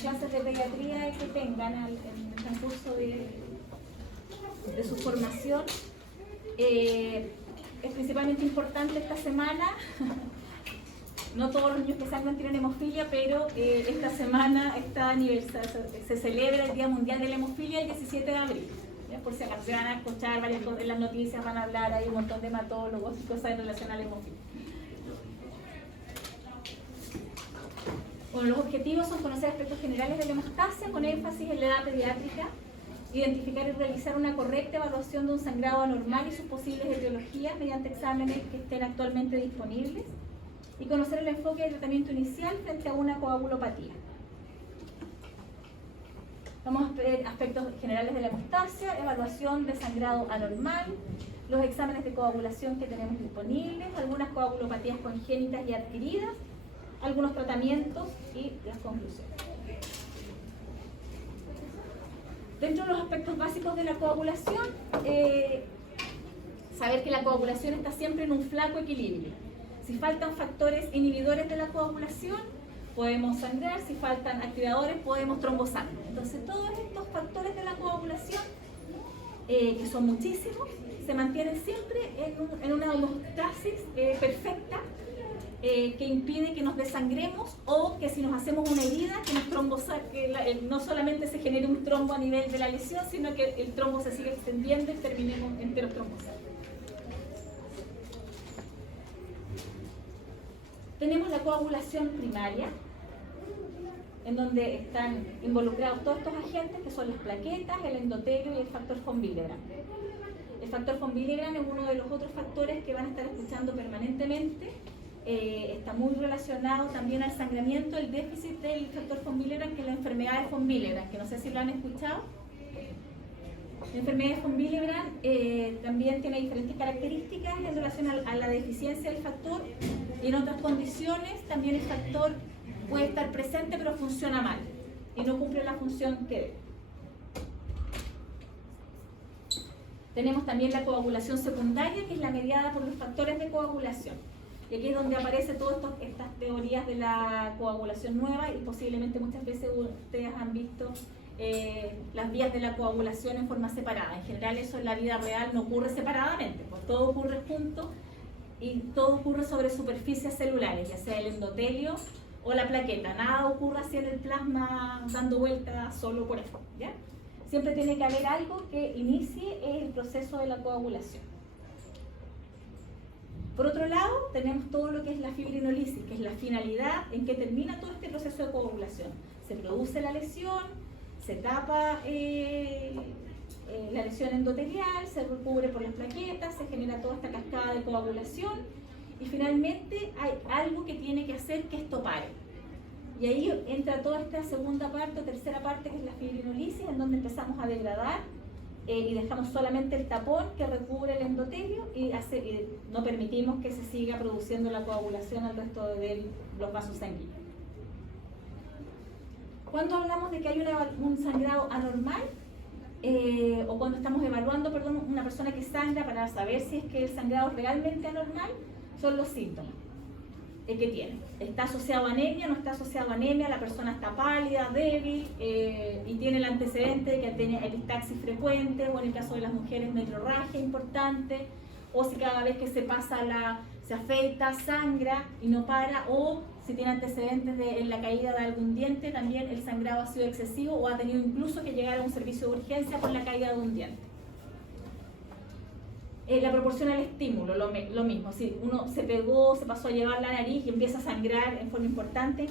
clases de pediatría que tengan en el transcurso de su formación. Es principalmente importante esta semana, no todos los niños que sangran tienen hemofilia, pero esta semana se celebra el Día Mundial de la Hemofilia el 17 de abril. ¿Ya? Por si acaso se van a escuchar varias cosas en las noticias, van a hablar, hay un montón de hematólogos y cosas en relación a la hemofilia. Bueno, los objetivos son conocer aspectos generales de la hemostasia con énfasis en la edad pediátrica, identificar y realizar una correcta evaluación de un sangrado anormal y sus posibles etiologías mediante exámenes que estén actualmente disponibles y conocer el enfoque de tratamiento inicial frente a una coagulopatía. Vamos a ver aspectos generales de la hemostasia, evaluación de sangrado anormal, los exámenes de coagulación que tenemos disponibles, algunas coagulopatías congénitas y adquiridas, algunos tratamientos y las conclusiones. Dentro de los aspectos básicos de la coagulación, saber que la coagulación está siempre en un flaco equilibrio. Si faltan factores inhibidores de la coagulación, podemos sangrar; si faltan activadores, podemos trombosar. Entonces, todos estos factores de la coagulación, que son muchísimos, se mantienen siempre en una homeostasis perfecta, que impide que nos desangremos, o que si nos hacemos una herida, que no solamente se genere un trombo a nivel de la lesión, sino que el trombo se siga extendiendo y terminemos enteros trombosados. Tenemos la coagulación primaria, en donde están involucrados todos estos agentes que son las plaquetas, el endotelio y el factor von Willebrand. El factor von Willebrand es uno de los otros factores que van a estar escuchando permanentemente. Está muy relacionado también al sangramiento, el déficit del factor von Willebrand, que es la enfermedad de von Willebrand, que no sé si lo han escuchado. La enfermedad de von Willebrand también tiene diferentes características en relación a la deficiencia del factor, y en otras condiciones también el factor puede estar presente pero funciona mal y no cumple la función que debe. Tenemos también la coagulación secundaria, que es la mediada por los factores de coagulación. Y aquí es donde aparecen todas estas teorías de la coagulación nueva, y posiblemente muchas veces ustedes han visto las vías de la coagulación en forma separada. En general eso en la vida real no ocurre separadamente, pues todo ocurre junto y todo ocurre sobre superficies celulares, ya sea el endotelio o la plaqueta. Nada ocurre así en el plasma dando vueltas solo por ahí, ¿ya? Siempre tiene que haber algo que inicie el proceso de la coagulación. Por otro lado, tenemos todo lo que es la fibrinolisis, que es la finalidad en que termina todo este proceso de coagulación. Se produce la lesión, se tapa la lesión endotelial, se recubre por las plaquetas, se genera toda esta cascada de coagulación, y finalmente hay algo que tiene que hacer que esto pare. Y ahí entra toda esta segunda parte o tercera parte, que es la fibrinolisis, en donde empezamos a degradar y dejamos solamente el tapón que recubre el endotelio, y no permitimos que se siga produciendo la coagulación al resto de los vasos sanguíneos. Cuando hablamos de que hay un sangrado anormal, o cuando estamos evaluando, una persona que sangra para saber si es que el sangrado es realmente anormal, son los síntomas que tiene. ¿Está asociado a anemia? ¿No está asociado a anemia? La persona está pálida, débil, y tiene el antecedente de que tiene epistaxis frecuente, o en el caso de las mujeres metrorragia importante, o si cada vez que se afeita, sangra y no para, o si tiene antecedentes en la caída de algún diente, también el sangrado ha sido excesivo, o ha tenido incluso que llegar a un servicio de urgencia por la caída de un diente. La proporción al estímulo, lo mismo. Si uno se pegó, se pasó a llevar la nariz y empieza a sangrar en forma importante,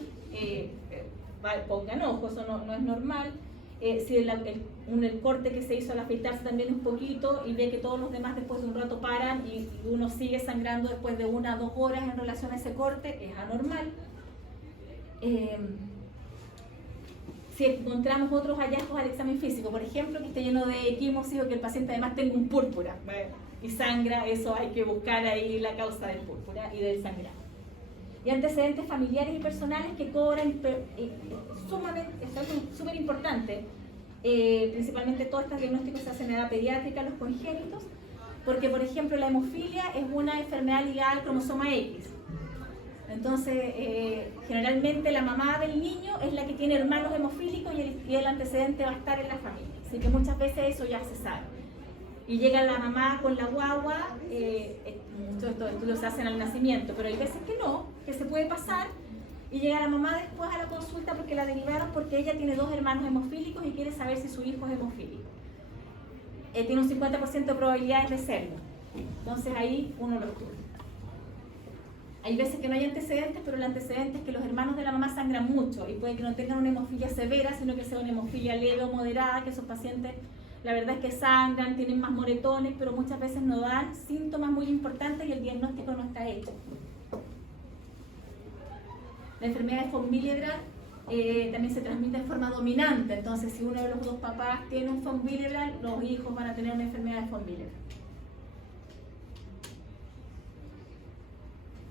pongan ojo, eso no es normal. Si el corte que se hizo al afeitarse también un poquito, y ve que todos los demás después de un rato paran y uno sigue sangrando después de 1 a 2 horas en relación a ese corte, es anormal. Si encontramos otros hallazgos al examen físico, por ejemplo, que esté lleno de equimosis, o que el paciente además tenga un púrpura y sangra, eso hay que buscar ahí la causa del púrpura y del sangrado. Y antecedentes familiares y personales que cobran súper importante. Principalmente todos estos diagnósticos se hacen en edad pediátrica, los congénitos, porque por ejemplo la hemofilia es una enfermedad ligada al cromosoma X. Entonces, generalmente la mamá del niño es la que tiene hermanos hemofílicos y el antecedente va a estar en la familia. Así que muchas veces eso ya se sabe. Y llega la mamá con la guagua, muchos de estos estudios se hacen al nacimiento, pero hay veces que no, que se puede pasar, y llega la mamá después a la consulta porque la derivaron porque ella tiene 2 hermanos hemofílicos y quiere saber si su hijo es hemofílico. Tiene un 50% de probabilidades de serlo. Entonces ahí uno lo estudia. Hay veces que no hay antecedentes, pero el antecedente es que los hermanos de la mamá sangran mucho y puede que no tengan una hemofilia severa, sino que sea una hemofilia leve o moderada, que esos pacientes la verdad es que sangran, tienen más moretones, pero muchas veces no dan síntomas muy importantes y el diagnóstico no está hecho. La enfermedad de von Willebrand también se transmite en forma dominante, entonces si uno de los 2 papás tiene un von Willebrand, los hijos van a tener una enfermedad de von Willebrand.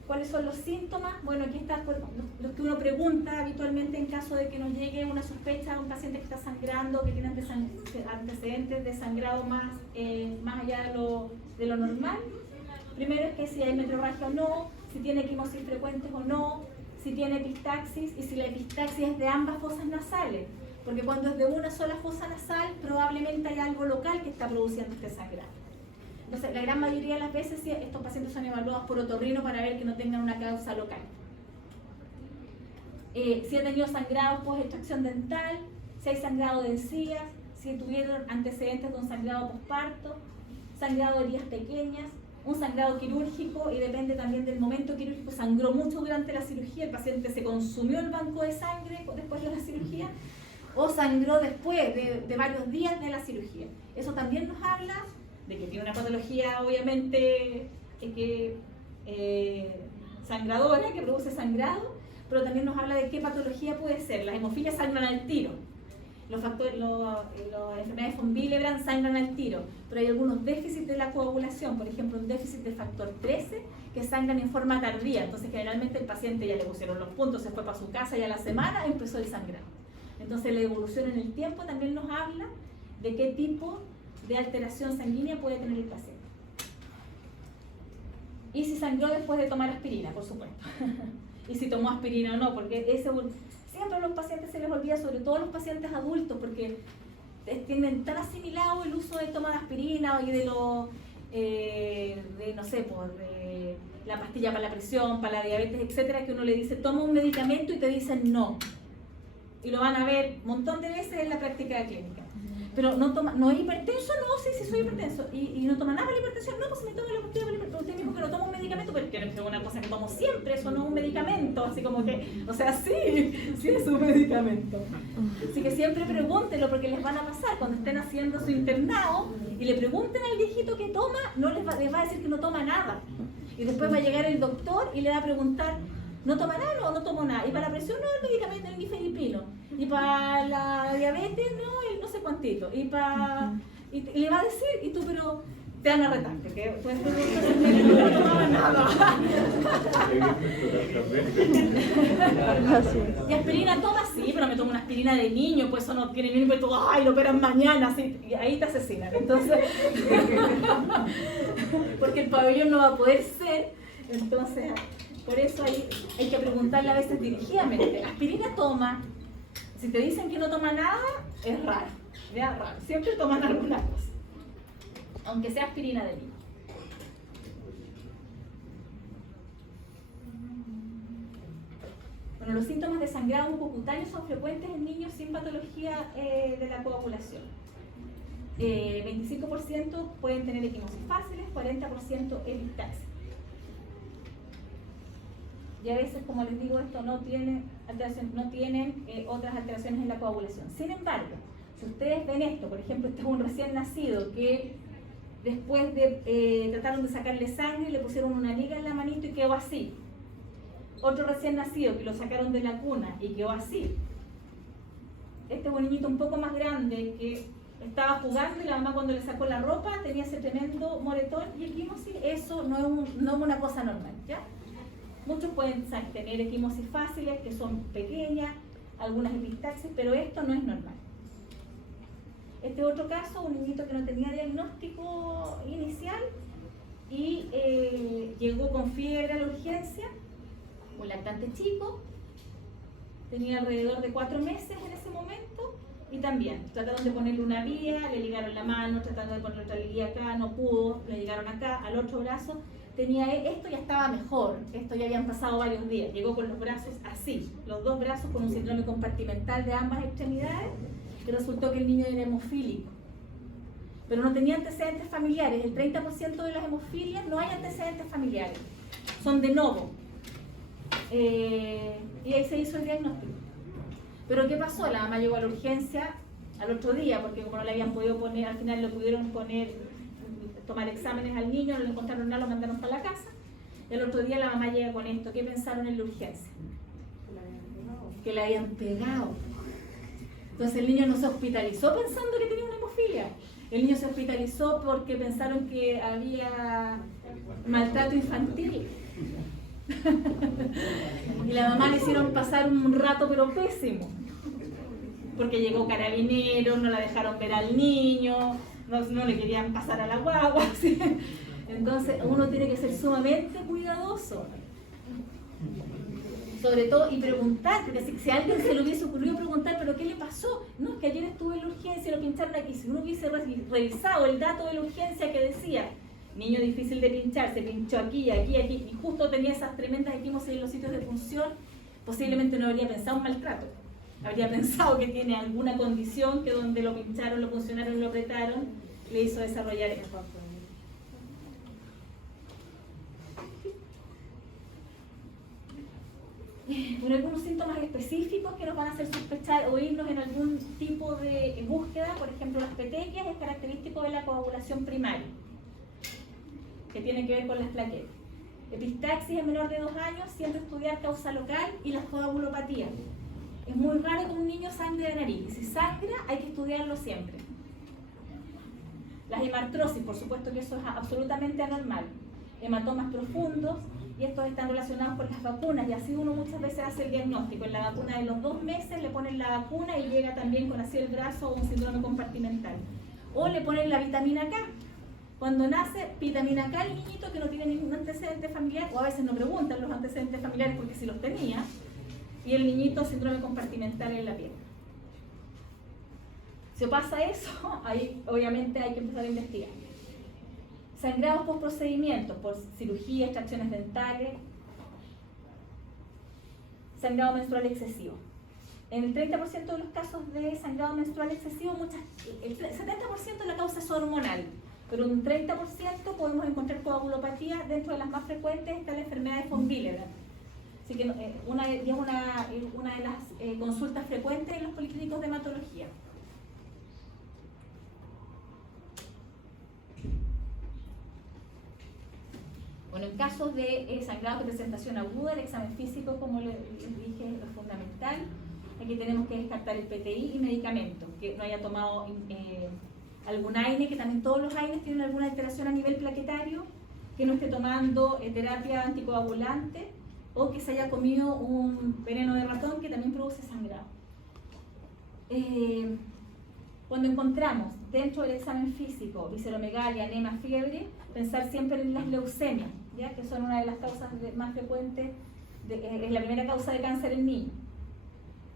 ¿Cuáles son los síntomas? Bueno, aquí está lo que uno pregunta habitualmente en caso de que nos llegue una sospecha de un paciente que está sangrando, que tiene antecedentes de sangrado más allá de lo normal. Primero es que si hay metrorragia o no, si tiene equimosis frecuentes o no, si tiene epistaxis y si la epistaxis es de ambas fosas nasales. Porque cuando es de una sola fosa nasal, probablemente hay algo local que está produciendo este sangrado. Entonces, la gran mayoría de las veces estos pacientes son evaluados por otorrino para ver que no tengan una causa local. Si ha tenido sangrado post-extracción dental, si hay sangrado de encías, si tuvieron antecedentes de un sangrado postparto, sangrado de heridas pequeñas, un sangrado quirúrgico, y depende también del momento quirúrgico, sangró mucho durante la cirugía, el paciente se consumió el banco de sangre después de la cirugía, o sangró después de varios días de la cirugía. Eso también nos habla de que tiene una patología obviamente sangradora, que produce sangrado, pero también nos habla de qué patología puede ser. Las hemofilias sangran al tiro, las enfermedades von Willebrand sangran al tiro, pero hay algunos déficits de la coagulación, por ejemplo un déficit de factor 13 que sangran en forma tardía, entonces generalmente el paciente ya le pusieron los puntos, se fue para su casa y a la semana empezó el sangrado. Entonces la evolución en el tiempo también nos habla de qué tipo de alteración sanguínea puede tener el paciente. Y si sangró después de tomar aspirina, por supuesto. Y si tomó aspirina o no, porque siempre a los pacientes se les olvida, sobre todo a los pacientes adultos, porque tienen tan asimilado el uso de toma de aspirina y de la pastilla para la presión, para la diabetes, etcétera, que uno le dice toma un medicamento y te dicen no. Y lo van a ver un montón de veces en la práctica clínica. Pero no es hipertenso, no, sí soy hipertenso. Y no toma nada para la hipertensión, no, pues me toma la pastilla para la hipertensión. Usted me dijo que no toma un medicamento, pero que es una cosa que tomo siempre, eso no es un medicamento, así como que, o sea, sí es un medicamento. Así que siempre pregúntenlo porque les van a pasar cuando estén haciendo su internado y le pregunten al viejito que toma, les va a decir que no toma nada. Y después va a llegar el doctor y le va a preguntar, ¿no toma nada? No tomo nada. Y para la presión, no, el medicamento, el nifedipino. Y para la diabetes, no, el no sé cuántito. Y le va a decir, y tú, pero te van a retar, que tú no tomaba nada. Y aspirina toma, sí, pero me tomo una aspirina de niño, pues eso no tiene niño, pues tú, ay, lo operan mañana, así, y ahí te asesinan. Entonces, porque el pabellón no va a poder ser, entonces, por eso hay que preguntarle a veces dirigidamente, ¿aspirina toma? Si te dicen que no toma nada, es raro, ya raro, siempre toman alguna cosa, aunque sea aspirina de niño. Bueno, los síntomas de sangrado mucocutáneo son frecuentes en niños sin patología de la coagulación. 25% pueden tener equimosis fáciles, 40% epistaxis. Y a veces, como les digo, esto no tienen otras alteraciones en la coagulación. Sin embargo, si ustedes ven esto, por ejemplo, este es un recién nacido que después trataron de sacarle sangre, le pusieron una liga en la manito y quedó así. Otro recién nacido que lo sacaron de la cuna y quedó así. Este es un niñito un poco más grande que estaba jugando y la mamá cuando le sacó la ropa tenía ese tremendo moretón y equimosis. Eso no es una cosa normal, ¿ya? Muchos pueden tener equimosis fáciles, que son pequeñas, algunas epistaxis, pero esto no es normal. Este otro caso, un niñito que no tenía diagnóstico inicial y llegó con fiebre a la urgencia, un lactante chico, tenía alrededor de 4 meses en ese momento, y también trataron de ponerle una vía, le ligaron la mano, trataron de ponerle otra guía acá, no pudo, le llegaron acá, al otro brazo, tenía esto, ya estaba mejor, esto ya habían pasado varios días, llegó con los brazos así, los 2 brazos con un síndrome compartimental de ambas extremidades, y resultó que el niño era hemofílico. Pero no tenía antecedentes familiares, el 30% de las hemofilias no hay antecedentes familiares, son de novo. Y ahí se hizo el diagnóstico. Pero ¿qué pasó? La mamá llegó a la urgencia al otro día, porque como no le habían podido poner, al final le pudieron poner, tomar exámenes al niño, no le encontraron nada, lo mandaron para la casa. El otro día la mamá llega con esto. ¿Qué pensaron en la urgencia? Que la habían pegado. Entonces el niño no se hospitalizó pensando que tenía una hemofilia. El niño se hospitalizó porque pensaron que había maltrato infantil. Y la mamá le hicieron pasar un rato pero pésimo. Porque llegó carabineros, no la dejaron ver al niño, no le querían pasar a la guagua. ¿Sí? Entonces uno tiene que ser sumamente cuidadoso. Sobre todo, y preguntar, porque si a alguien se le hubiese ocurrido preguntar, ¿pero qué le pasó? No, es que ayer estuve en la urgencia y lo pincharon aquí. Si uno hubiese revisado el dato de la urgencia que decía, niño difícil de pinchar, se pinchó aquí, aquí, aquí, y justo tenía esas tremendas equimos en los sitios de función, posiblemente no habría pensado en maltrato. Habría pensado que tiene alguna condición que donde lo pincharon, lo funcionaron, lo apretaron, le hizo desarrollar esto. Con algunos síntomas específicos que nos van a hacer sospechar o irnos en algún tipo de búsqueda. Por ejemplo, las petequias es característico de la coagulación primaria, que tiene que ver con las plaquetas. Epistaxis en menor de 2 años, siempre estudiar causa local, y las coagulopatías. Es muy raro que un niño sangre de nariz, y si sangra hay que estudiarlo siempre. Las hemartrosis, por supuesto que eso es absolutamente anormal. Hematomas profundos, y estos están relacionados con las vacunas, y así uno muchas veces hace el diagnóstico. En la vacuna de los 2 meses le ponen la vacuna y llega también con así el brazo o un síndrome compartimental. O le ponen la vitamina K. Cuando nace, vitamina K al niñito que no tiene ningún antecedente familiar, o a veces no preguntan los antecedentes familiares porque si los tenía, y el niñito síndrome compartimental en la pierna. Si pasa eso, ahí obviamente hay que empezar a investigar. Sangrados post procedimientos, por cirugía, extracciones dentales. Sangrado menstrual excesivo. En el 30% de los casos de sangrado menstrual excesivo, el 70% de la causa es hormonal, pero en un 30% podemos encontrar coagulopatía. Dentro de las más frecuentes está la enfermedad de von Willebrand. Así que una de las consultas frecuentes en los policlínicos de hematología. Bueno, en casos de sangrado de presentación aguda, el examen físico, como les dije, es fundamental. Aquí tenemos que descartar el PTI y medicamentos, que no haya tomado algún AINE, que también todos los AINES tienen alguna alteración a nivel plaquetario, que no esté tomando terapia anticoagulante, o que se haya comido un veneno de ratón que también produce sangrado. Cuando encontramos dentro del examen físico visceromegalia, anemia, fiebre, pensar siempre en las leucemias, ¿ya? Que son una de las causas más frecuentes, es la primera causa de cáncer en niños.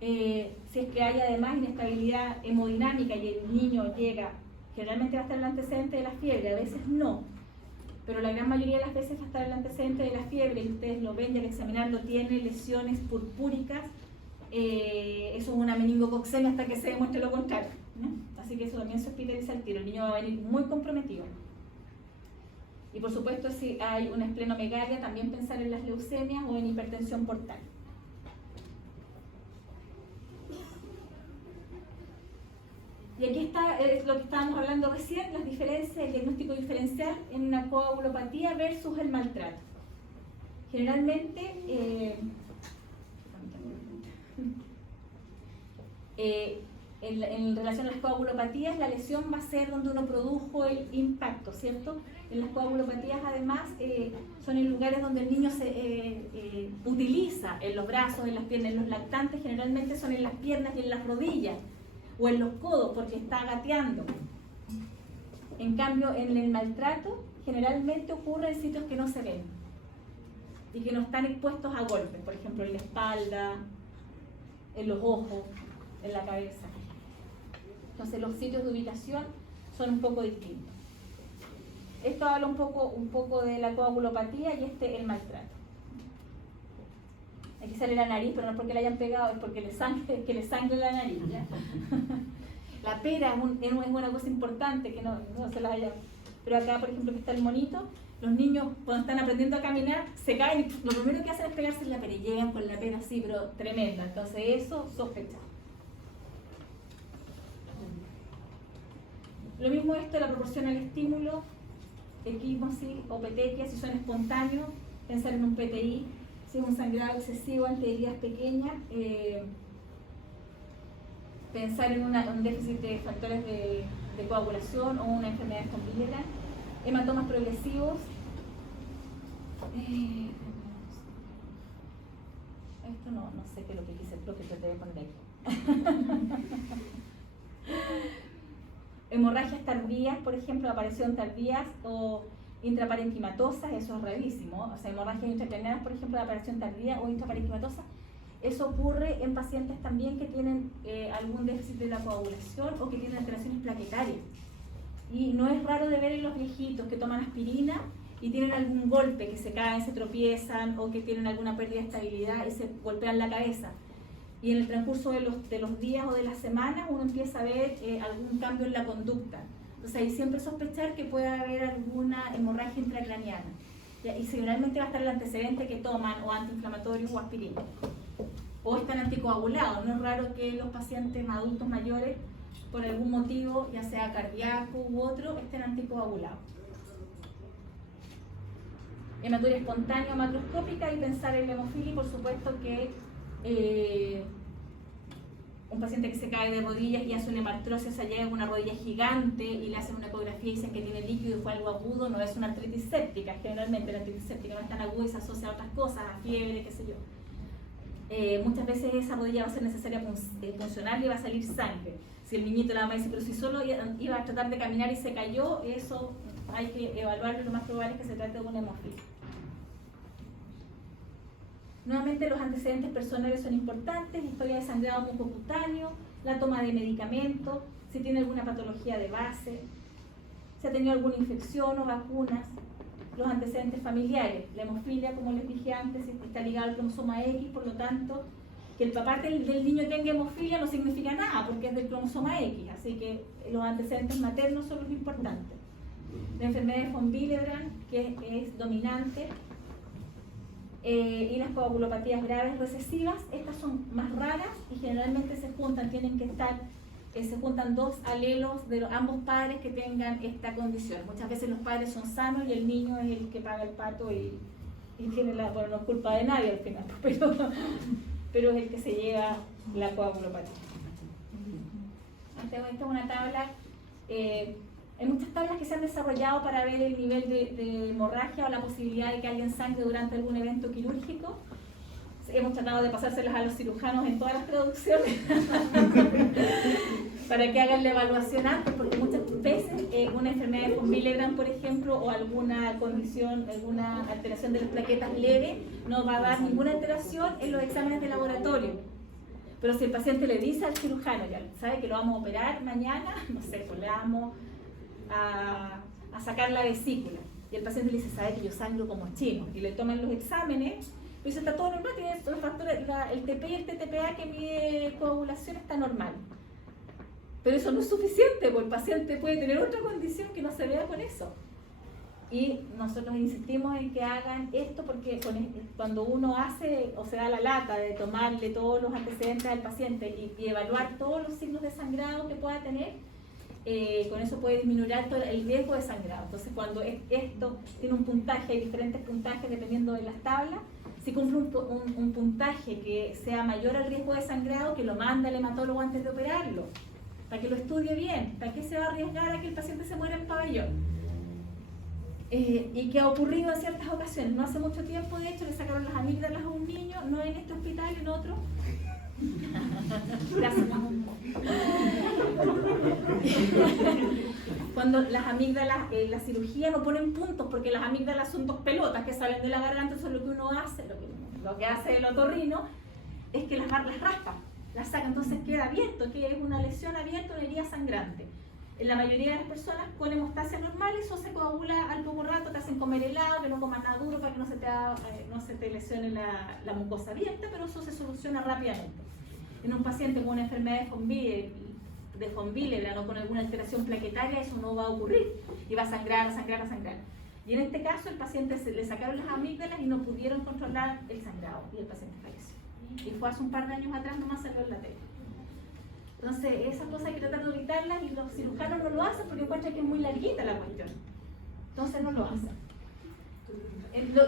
Si es que hay además inestabilidad hemodinámica y el niño llega, generalmente va a estar el antecedente de la fiebre, a veces no, pero la gran mayoría de las veces va a estar el antecedente de la fiebre, y ustedes lo ven y al examinarlo tiene lesiones purpúricas. Eso es una meningococcemia hasta que se demuestre lo contrario, ¿no? Así que eso también se hospitaliza al tiro, el niño va a venir muy comprometido. Y por supuesto, si hay una esplenomegalia, también pensar en las leucemias o en hipertensión portal. Y aquí está lo que estábamos hablando recién, las diferencias, el diagnóstico diferencial en una coagulopatía versus el maltrato. Generalmente, en relación a las coagulopatías, la lesión va a ser donde uno produjo el impacto, ¿cierto? En las coagulopatías, además, son en lugares donde el niño se utiliza, en los brazos, en las piernas. En los lactantes generalmente son en las piernas y en las rodillas, o en los codos, porque está gateando. En cambio, en el maltrato, generalmente ocurre en sitios que no se ven y que no están expuestos a golpes, por ejemplo, en la espalda, en los ojos, en la cabeza. Entonces los sitios de ubicación son un poco distintos. Esto habla un poco de la coagulopatía y el maltrato. Aquí sale la nariz, pero no es porque la hayan pegado, es porque le sangre la nariz. ¿Ya? La pera es una cosa importante que no se la haya. Pero acá, por ejemplo, que está el monito, los niños cuando están aprendiendo a caminar se caen y lo primero que hacen es pegarse en la pera y llegan con la pera así, pero tremenda. Entonces eso sospechado. Lo mismo esto, la proporción al estímulo, equimosis o petequia, si son espontáneos, pensar en un PTI, si es un sangrado excesivo ante heridas pequeñas, pensar en un déficit de factores de coagulación o una enfermedad con Wiener, hematomas progresivos. Esto no sé qué es lo que quise, lo que traté de poner aquí. Hemorragias tardías, por ejemplo, aparición tardías o intraparenquimatosas, eso es rarísimo. O sea, hemorragias intracraneales, por ejemplo, de aparición tardía o intraparenquimatosa. Eso ocurre en pacientes también que tienen algún déficit de la coagulación o que tienen alteraciones plaquetarias. Y no es raro de ver en los viejitos que toman aspirina y tienen algún golpe, que se caen, se tropiezan o que tienen alguna pérdida de estabilidad y se golpean la cabeza. Y en el transcurso de los días o de las semanas uno empieza a ver algún cambio en la conducta. Entonces ahí siempre sospechar que puede haber alguna hemorragia intracraneana. ¿Ya? Y generalmente va a estar el antecedente que toman o antiinflamatorios o aspirina. O están anticoagulados. No es raro que los pacientes adultos mayores, por algún motivo, ya sea cardíaco u otro, estén anticoagulados. Hematuria espontánea o macroscópica y pensar en la hemofilia, y por supuesto que un paciente que se cae de rodillas y hace una hemartrosis, allá llega una rodilla gigante y le hacen una ecografía y dicen que tiene líquido y fue algo agudo, no es una artritis séptica. Generalmente la artritis séptica no es tan aguda y se asocia a otras cosas, a fiebre, qué sé yo. Muchas veces esa rodilla va a ser necesaria funcional y va a salir sangre. Si el niñito la mamá dice, pero si solo iba a tratar de caminar y se cayó, eso hay que evaluarlo, lo más probable es que se trate de una hemofilia. Nuevamente los antecedentes personales son importantes, historia de sangrado mucocutáneo, la toma de medicamentos, si tiene alguna patología de base, si ha tenido alguna infección o vacunas, los antecedentes familiares, la hemofilia, como les dije antes, está ligada al cromosoma X, por lo tanto, que el papá del niño tenga hemofilia no significa nada, porque es del cromosoma X, así que los antecedentes maternos son los importantes. La enfermedad de von Willebrand, que es dominante, y las coagulopatías graves recesivas, estas son más raras y generalmente se juntan, se juntan dos alelos de ambos padres que tengan esta condición. Muchas veces los padres son sanos y el niño es el que paga el pato y tiene bueno, no es culpa de nadie al final, pero es el que se lleva la coagulopatía. Esta es una tabla. Hay muchas tablas que se han desarrollado para ver el nivel de hemorragia o la posibilidad de que alguien sangre durante algún evento quirúrgico. Hemos tratado de pasárselas a los cirujanos en todas las traducciones para que hagan la evaluación antes, porque muchas veces una enfermedad de von Willebrand, por ejemplo, o alguna condición, alguna alteración de las plaquetas leve, no va a dar ninguna alteración en los exámenes de laboratorio. Pero si el paciente le dice al cirujano, ya sabe que lo vamos a operar mañana, no sé, pues le vamos a sacar la vesícula, y el paciente le dice, sabe que yo sangro como chino, y le toman los exámenes, y dice, está todo normal, tiene los factores, el TP y el TTPA que mide coagulación está normal. Pero eso no es suficiente, porque el paciente puede tener otra condición que no se vea con eso. Y nosotros insistimos en que hagan esto porque cuando uno hace o se da la lata de tomarle todos los antecedentes al paciente y evaluar todos los signos de sangrado que pueda tener, con eso puede disminuir el riesgo de sangrado. Entonces, cuando esto tiene un puntaje, hay diferentes puntajes dependiendo de las tablas, si cumple un puntaje que sea mayor al riesgo de sangrado, que lo manda al hematólogo antes de operarlo, para que lo estudie bien. ¿Para qué se va a arriesgar a que el paciente se muera en pabellón? Y que ha ocurrido en ciertas ocasiones. No hace mucho tiempo, de hecho, le sacaron las amígdalas a un niño, no en este hospital, en otro. Gracias. Cuando las amígdalas, la cirugía no ponen puntos, porque las amígdalas son dos pelotas que salen de la garganta. Eso es lo que uno hace, lo que hace el otorrino es que las raspa. la saca, entonces queda abierto, que es una lesión abierta, una herida sangrante. En la mayoría de las personas con hemostasia normal eso se coagula al poco rato, te hacen comer helado, que no comas nada duro para que no se te lesione la mucosa abierta, pero eso se soluciona rápidamente. En un paciente con una enfermedad de von Willebrand o con alguna alteración plaquetaria eso no va a ocurrir y va a sangrar, a sangrar, a sangrar. Y en este caso el paciente le sacaron las amígdalas y no pudieron controlar el sangrado y el paciente falleció. Y fue hace un par de años atrás, nomás salió en la tele. Entonces, esas cosas hay que tratar de evitarlas y los cirujanos no lo hacen porque encuentran que es muy larguita la cuestión. Entonces, no lo hacen.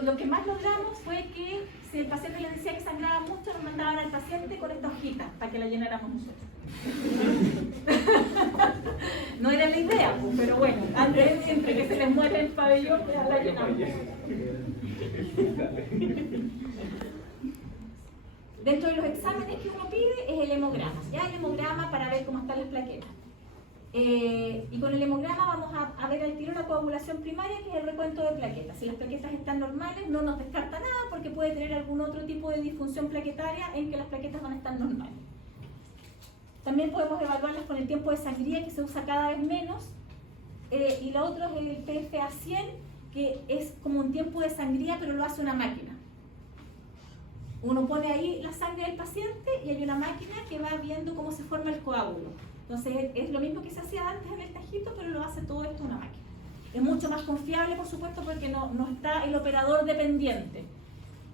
Lo que más logramos fue que si el paciente les decía que sangraba mucho, nos mandaban al paciente con esta hojita para que la llenáramos nosotros. No era la idea, pues, pero bueno, antes siempre que se les muere el pabellón, la llenamos. Dentro de los exámenes que uno pide es el hemograma, ¿ya? El hemograma para ver cómo están las plaquetas. Y con el hemograma vamos a ver al tiro la coagulación primaria, que es el recuento de plaquetas. Si las plaquetas están normales, no nos descarta nada porque puede tener algún otro tipo de disfunción plaquetaria en que las plaquetas van a estar normales. También podemos evaluarlas con el tiempo de sangría, que se usa cada vez menos. Y la otra es el PFA 100, que es como un tiempo de sangría, pero lo hace una máquina. Uno pone ahí la sangre del paciente y hay una máquina que va viendo cómo se forma el coágulo. Entonces es lo mismo que se hacía antes en el tajito, pero lo hace todo esto una máquina. Es mucho más confiable, por supuesto, porque no está el operador dependiente.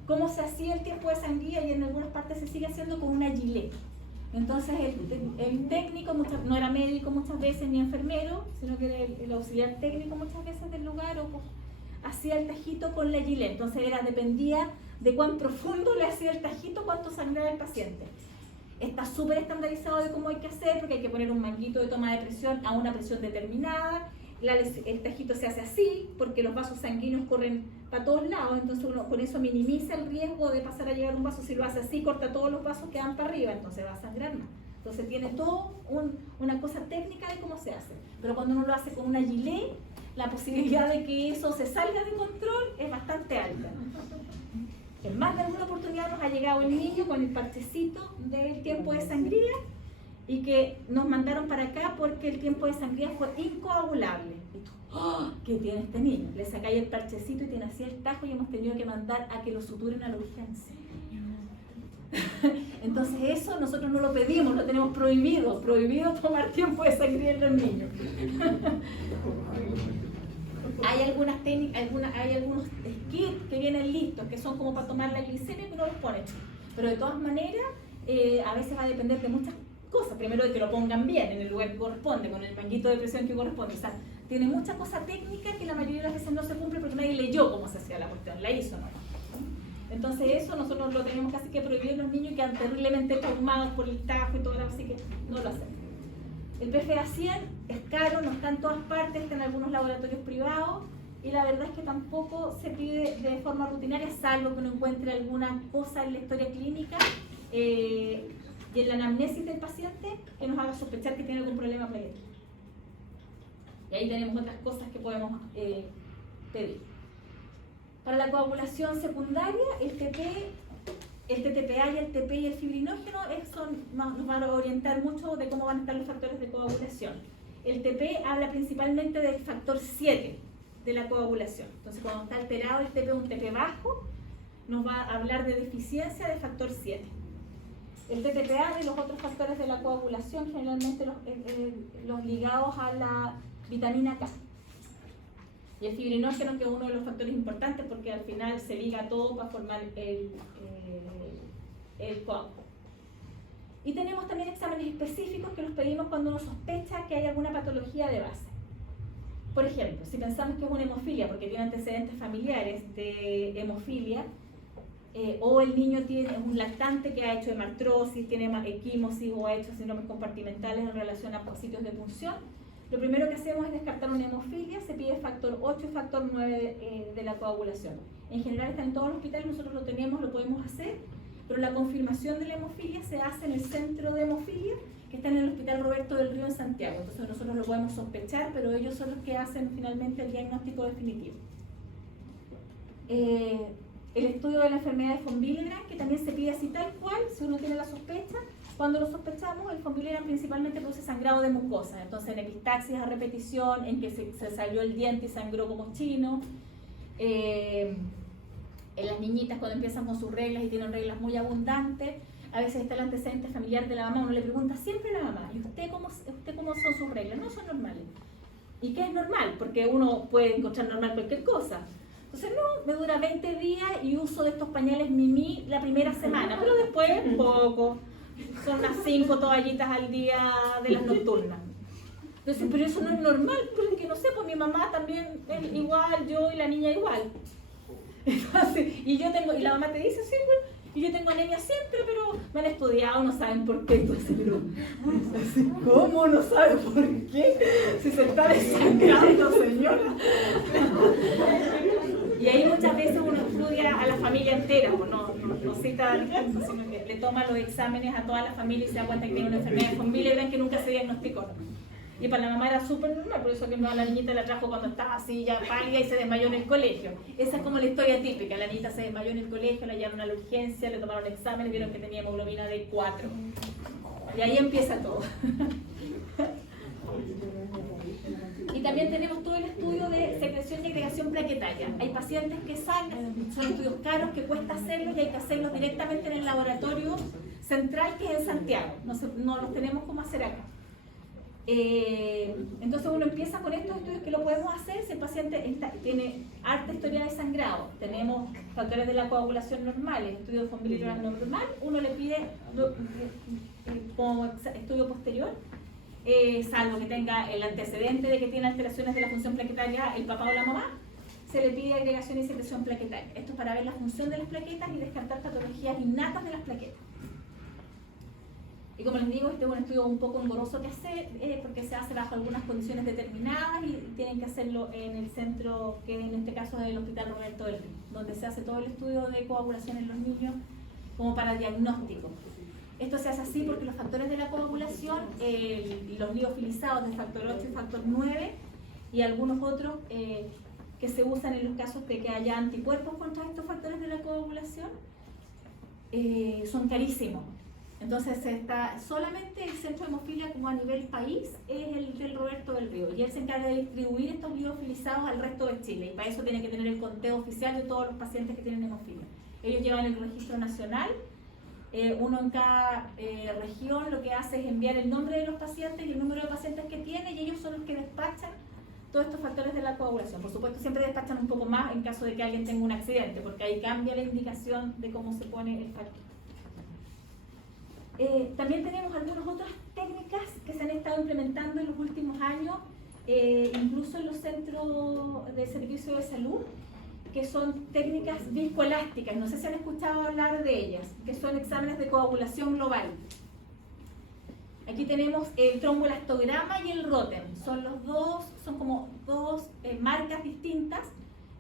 Cómo se hacía el tiempo de sangría y en algunas partes se sigue haciendo con una gilet. Entonces el técnico no era médico muchas veces ni enfermero, sino que era el auxiliar técnico muchas veces del lugar o pues, hacía el tajito con la gilet. Entonces dependía de cuán profundo le hacía el tajito, cuánto sangraba el paciente. Está súper estandarizado de cómo hay que hacer, porque hay que poner un manguito de toma de presión a una presión determinada. El tajito se hace así, porque los vasos sanguíneos corren para todos lados, entonces uno con eso minimiza el riesgo de pasar a llegar un vaso. Si lo hace así, corta todos los vasos que van para arriba, entonces va a sangrar más. Entonces tiene todo una cosa técnica de cómo se hace. Pero cuando uno lo hace con una gilet, la posibilidad de que eso se salga de control es bastante alta. En más de alguna oportunidad nos ha llegado el niño con el parchecito del tiempo de sangría y que nos mandaron para acá porque el tiempo de sangría fue incoagulable. Y tú, ¡oh! ¿Qué tiene este niño? Le sacáis el parchecito y tiene así el tajo y hemos tenido que mandar a que lo suturen a la urgencia. Entonces eso nosotros no lo pedimos, lo tenemos prohibido tomar tiempo de sangría en los niños. Hay algunas técnicas, hay algunos kits que vienen listos, que son como para tomar la glicemia, pero no los ponen. Pero de todas maneras, a veces va a depender de muchas cosas. Primero de que lo pongan bien en el lugar que corresponde, con el manguito de presión que corresponde. O sea, tiene mucha cosa técnica que la mayoría de las veces no se cumple porque nadie leyó cómo se hacía la cuestión, la hizo, ¿no? Entonces eso nosotros lo tenemos casi que prohibir los niños que quedan terriblemente traumados por el tajo y todo eso, así que no lo hacemos. El PFA 100 es caro, no está en todas partes, está en algunos laboratorios privados y la verdad es que tampoco se pide de forma rutinaria, salvo que uno encuentre alguna cosa en la historia clínica y en la anamnesis del paciente que nos haga sospechar que tiene algún problema plaquetario. Y ahí tenemos otras cosas que podemos pedir. Para la coagulación secundaria, el TTPA y el TP y el fibrinógeno nos van a orientar mucho de cómo van a estar los factores de coagulación. El TP habla principalmente del factor 7 de la coagulación. Entonces, cuando está alterado el TP, un TP bajo, nos va a hablar de deficiencia de factor 7. El TTPA de los otros factores de la coagulación, generalmente los ligados a la vitamina K. Y el fibrinógeno, que es uno de los factores importantes porque al final se liga todo para formar el coágulo. Y tenemos también exámenes específicos que los pedimos cuando uno sospecha que hay alguna patología de base. Por ejemplo, si pensamos que es una hemofilia porque tiene antecedentes familiares de hemofilia, o el niño tiene un lactante que ha hecho hemartrosis, tiene equimosis o ha hecho síndromes compartimentales en relación a sitios de punción, lo primero que hacemos es descartar una hemofilia, se pide factor 8 y factor 9 de la coagulación. En general está en todos los hospitales, nosotros lo tenemos, lo podemos hacer, pero la confirmación de la hemofilia se hace en el centro de hemofilia, que está en el Hospital Roberto del Río en Santiago. Entonces nosotros lo podemos sospechar, pero ellos son los que hacen finalmente el diagnóstico definitivo. El estudio de la enfermedad de von Willebrand, que también se pide así tal cual, si uno tiene la sospecha, Cuando lo sospechamos, el von Willebrand principalmente produce sangrado de mucosa, entonces en epistaxis a repetición, en que se salió el diente y sangró como chino, en las niñitas cuando empiezan con sus reglas y tienen reglas muy abundantes, a veces está el antecedente familiar de la mamá, uno le pregunta siempre a la mamá, ¿y usted cómo son sus reglas? No, son normales. ¿Y qué es normal? Porque uno puede encontrar normal cualquier cosa. Entonces, no, me dura 20 días y uso de estos pañales Mimi la primera semana, pero después poco. Son unas 5 toallitas al día de las nocturnas. Entonces, pero eso no es normal, porque no sé, pues mi mamá también es igual, yo y la niña igual. Entonces, y la mamá te dice, sí, bueno, y yo tengo anemia siempre, pero me han estudiado, no saben por qué. Entonces, pero, ¿cómo no saben por qué? Si se está desangrando, señora. Y ahí muchas veces uno estudia a la familia entera, o no cita al caso, sino que le toma los exámenes a toda la familia y se da cuenta que tiene una enfermedad de von Willebrand que nunca se diagnosticó. Y para la mamá era súper normal, por eso que la niñita la trajo cuando estaba así ya pálida y se desmayó en el colegio. Esa es como la historia típica, la niñita se desmayó en el colegio, la llevaron a la urgencia, le tomaron exámenes, vieron que tenía hemoglobina de 4. Y ahí empieza todo. Y también tenemos todo el estudio de secreción y agregación plaquetaria. Hay pacientes que salen, son estudios caros que cuesta hacerlos y hay que hacerlos directamente en el laboratorio central que es en Santiago. No los tenemos como hacer acá. Entonces uno empieza con estos estudios que lo podemos hacer si el paciente tiene alta historia de sangrado, tenemos factores de la coagulación normales, estudio de von Willebrand normal, uno le pide como estudio posterior, salvo que tenga el antecedente de que tiene alteraciones de la función plaquetaria el papá o la mamá, se le pide agregación y secreción plaquetaria. Esto es para ver la función de las plaquetas y descartar patologías innatas de las plaquetas. Y como les digo, este es un estudio un poco engorroso que hacer, porque se hace bajo algunas condiciones determinadas y tienen que hacerlo en el centro, que en este caso es el Hospital Roberto del Río, donde se hace todo el estudio de coagulación en los niños como para diagnóstico. Esto se hace así porque los factores de la coagulación, los liofilizados de factor 8 y factor 9 y algunos otros que se usan en los casos de que haya anticuerpos contra estos factores de la coagulación, son carísimos. Entonces solamente el centro de hemofilia como a nivel país es el del Roberto del Río y él se encarga de distribuir estos liofilizados al resto de Chile y para eso tiene que tener el conteo oficial de todos los pacientes que tienen hemofilia. Ellos llevan el registro nacional, uno en cada región lo que hace es enviar el nombre de los pacientes y el número de pacientes que tiene y ellos son los que despachan todos estos factores de la coagulación. Por supuesto siempre despachan un poco más en caso de que alguien tenga un accidente porque ahí cambia la indicación de cómo se pone el factor. También tenemos algunas otras técnicas que se han estado implementando en los últimos años, incluso en los centros de servicio de salud, que son técnicas viscoelásticas, no sé si han escuchado hablar de ellas, que son exámenes de coagulación global. Aquí tenemos el tromboelastograma y el Rotem, son como dos marcas distintas,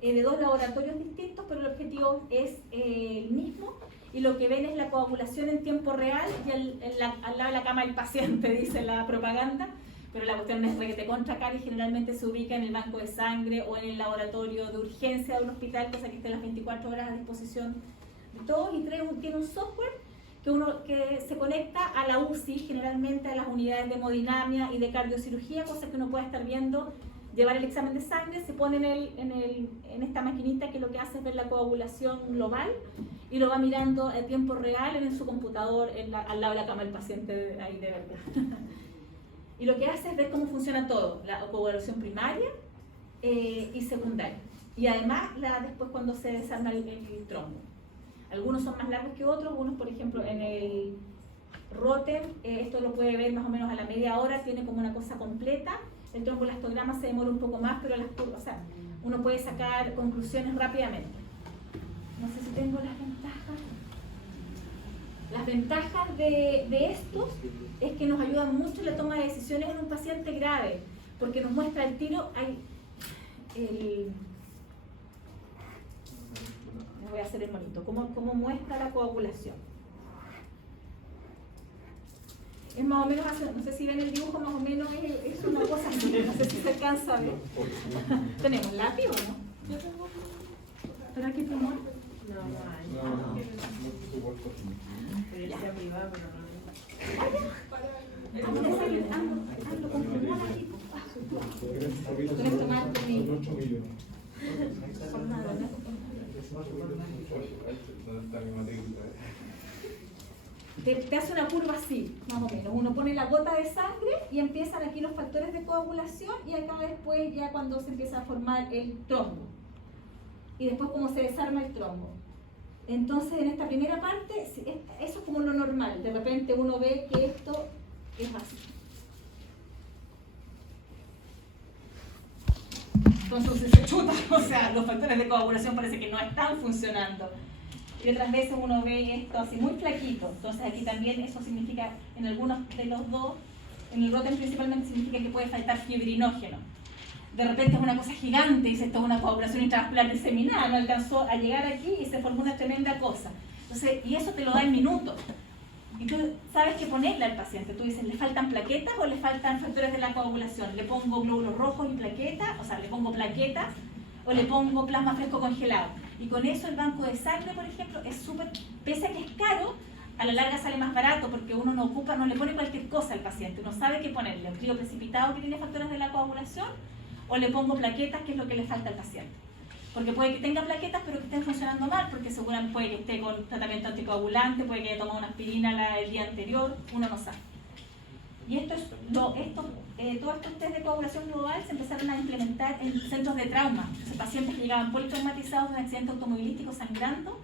de dos laboratorios distintos, pero el objetivo es el mismo. Y lo que ven es la coagulación en tiempo real y al lado de la cama del paciente, dice la propaganda, pero la cuestión es requete contra cara y generalmente se ubica en el banco de sangre o en el laboratorio de urgencia de un hospital, cosa que esté las 24 horas a disposición de todos, y tiene un software que se conecta a la UCI, generalmente a las unidades de hemodinamia y de cardiocirugía, cosa que uno puede estar viendo, llevar el examen de sangre, se pone en esta maquinita que lo que hace es ver la coagulación global y lo va mirando a tiempo real en su computador al lado de la cama del paciente ahí de verdad. Y lo que hace es ver cómo funciona todo, la coagulación primaria y secundaria. Y además después cuando se desarma el trombo. Algunos son más largos que otros, unos por ejemplo en el Rotem, esto lo puede ver más o menos a la media hora, tiene como una cosa completa. El tromboelastograma se demora un poco más, pero uno puede sacar conclusiones rápidamente. No sé si tengo las ventajas. Las ventajas de estos es que nos ayudan mucho en la toma de decisiones en un paciente grave, porque nos muestra el tiro, voy a hacer el monito, cómo muestra la coagulación. Es más o menos, no sé si ven el dibujo, más o menos es una cosa así, no sé si se alcanza a ver. ¿Tenemos lápiz o no? ¿Pero aquí tenemos? No hay. Ando con pulmón aquí. Con esto más conmigo. Te hace una curva así, más o menos. Uno pone la gota de sangre y empiezan aquí los factores de coagulación y acá después ya cuando se empieza a formar el trombo. Y después cómo se desarma el trombo. Entonces en esta primera parte, eso es como lo normal. De repente uno ve que esto es así. Entonces se chuta, o sea, los factores de coagulación parece que no están funcionando. Y otras veces uno ve esto así muy flaquito. Entonces aquí también eso significa, en algunos de los dos, en el Rotem principalmente significa que puede faltar fibrinógeno. De repente es una cosa gigante y dice esto es una coagulación intravascular diseminada, no alcanzó a llegar aquí y se formó una tremenda cosa. Entonces, y eso te lo da en minutos. Y tú sabes qué ponerle al paciente. Tú dices, ¿le faltan plaquetas o le faltan factores de la coagulación? ¿Le pongo glóbulos rojos y plaquetas? O sea, ¿le pongo plaquetas o le pongo plasma fresco congelado? Y con eso el banco de sangre, por ejemplo, es súper, pese a que es caro, a la larga sale más barato porque uno no ocupa, no le pone cualquier cosa al paciente. Uno sabe qué ponerle, un crío precipitado que tiene factores de la coagulación o le pongo plaquetas, que es lo que le falta al paciente. Porque puede que tenga plaquetas pero que estén funcionando mal, porque seguramente puede que esté con tratamiento anticoagulante, puede que haya tomado una aspirina el día anterior, uno no sabe. Y todos estos test de coagulación global se empezaron a implementar en centros de trauma. Entonces, pacientes que llegaban politraumatizados de un accidente automovilístico sangrando,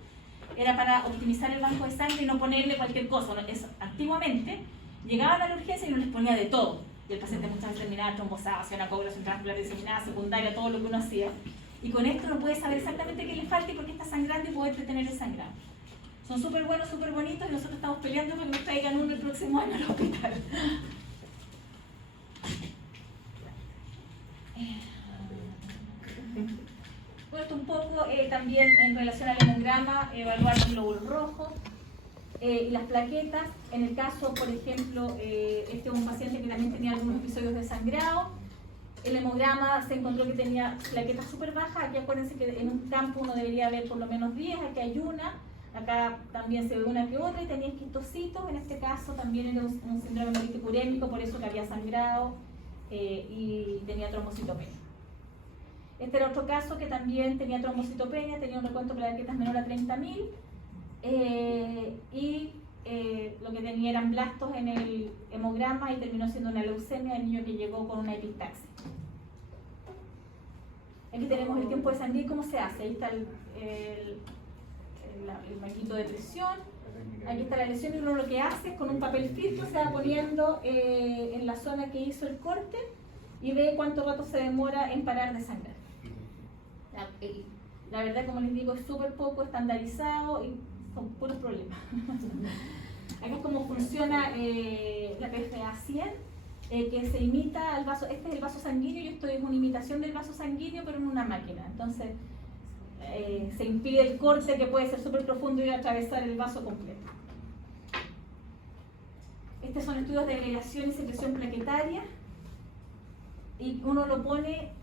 era para optimizar el banco de sangre y no ponerle cualquier cosa. Antiguamente llegaban a la urgencia y uno les ponía de todo. Y el paciente muchas veces terminaba trombosado, hacía una coagulación transvascular diseminada, secundaria, todo lo que uno hacía. Y con esto uno puede saber exactamente qué le falta y por qué está sangrando y poder detener el sangrado. Son súper buenos, súper bonitos y nosotros estamos peleando para que nos traigan uno el próximo año al hospital. Bueno, esto un poco también en relación al hemograma, evaluar los glóbulos rojos y las plaquetas. En el caso, por ejemplo, este es un paciente que también tenía algunos episodios de sangrado. El hemograma se encontró que tenía plaquetas súper bajas. Aquí acuérdense que en un campo uno debería ver por lo menos 10, aquí hay una. Acá también se ve una que otra y tenía esquistocitos. En este caso también era un síndrome hemolítico urémico, por eso que había sangrado y tenía trombocitopenia. Este era otro caso que también tenía trombocitopenia, tenía un recuento de plaquetas menor a 30.000 y lo que tenía eran blastos en el hemograma y terminó siendo una leucemia, el niño que llegó con una epistaxia. Aquí tenemos el tiempo de sangre y cómo se hace. Ahí está el banquito de presión, aquí está la lesión y uno lo que hace es con un papel filtro se va poniendo en la zona que hizo el corte y ve cuánto rato se demora en parar de sangrar. La verdad, como les digo, es súper poco estandarizado y son puros problemas. Acá es como funciona la PFA 100, que se imita al vaso. Este es el vaso sanguíneo y esto es una imitación del vaso sanguíneo pero en una máquina. Entonces se impide el corte que puede ser súper profundo y atravesar el vaso completo. Estos son estudios de agregación y secreción plaquetaria y uno lo pone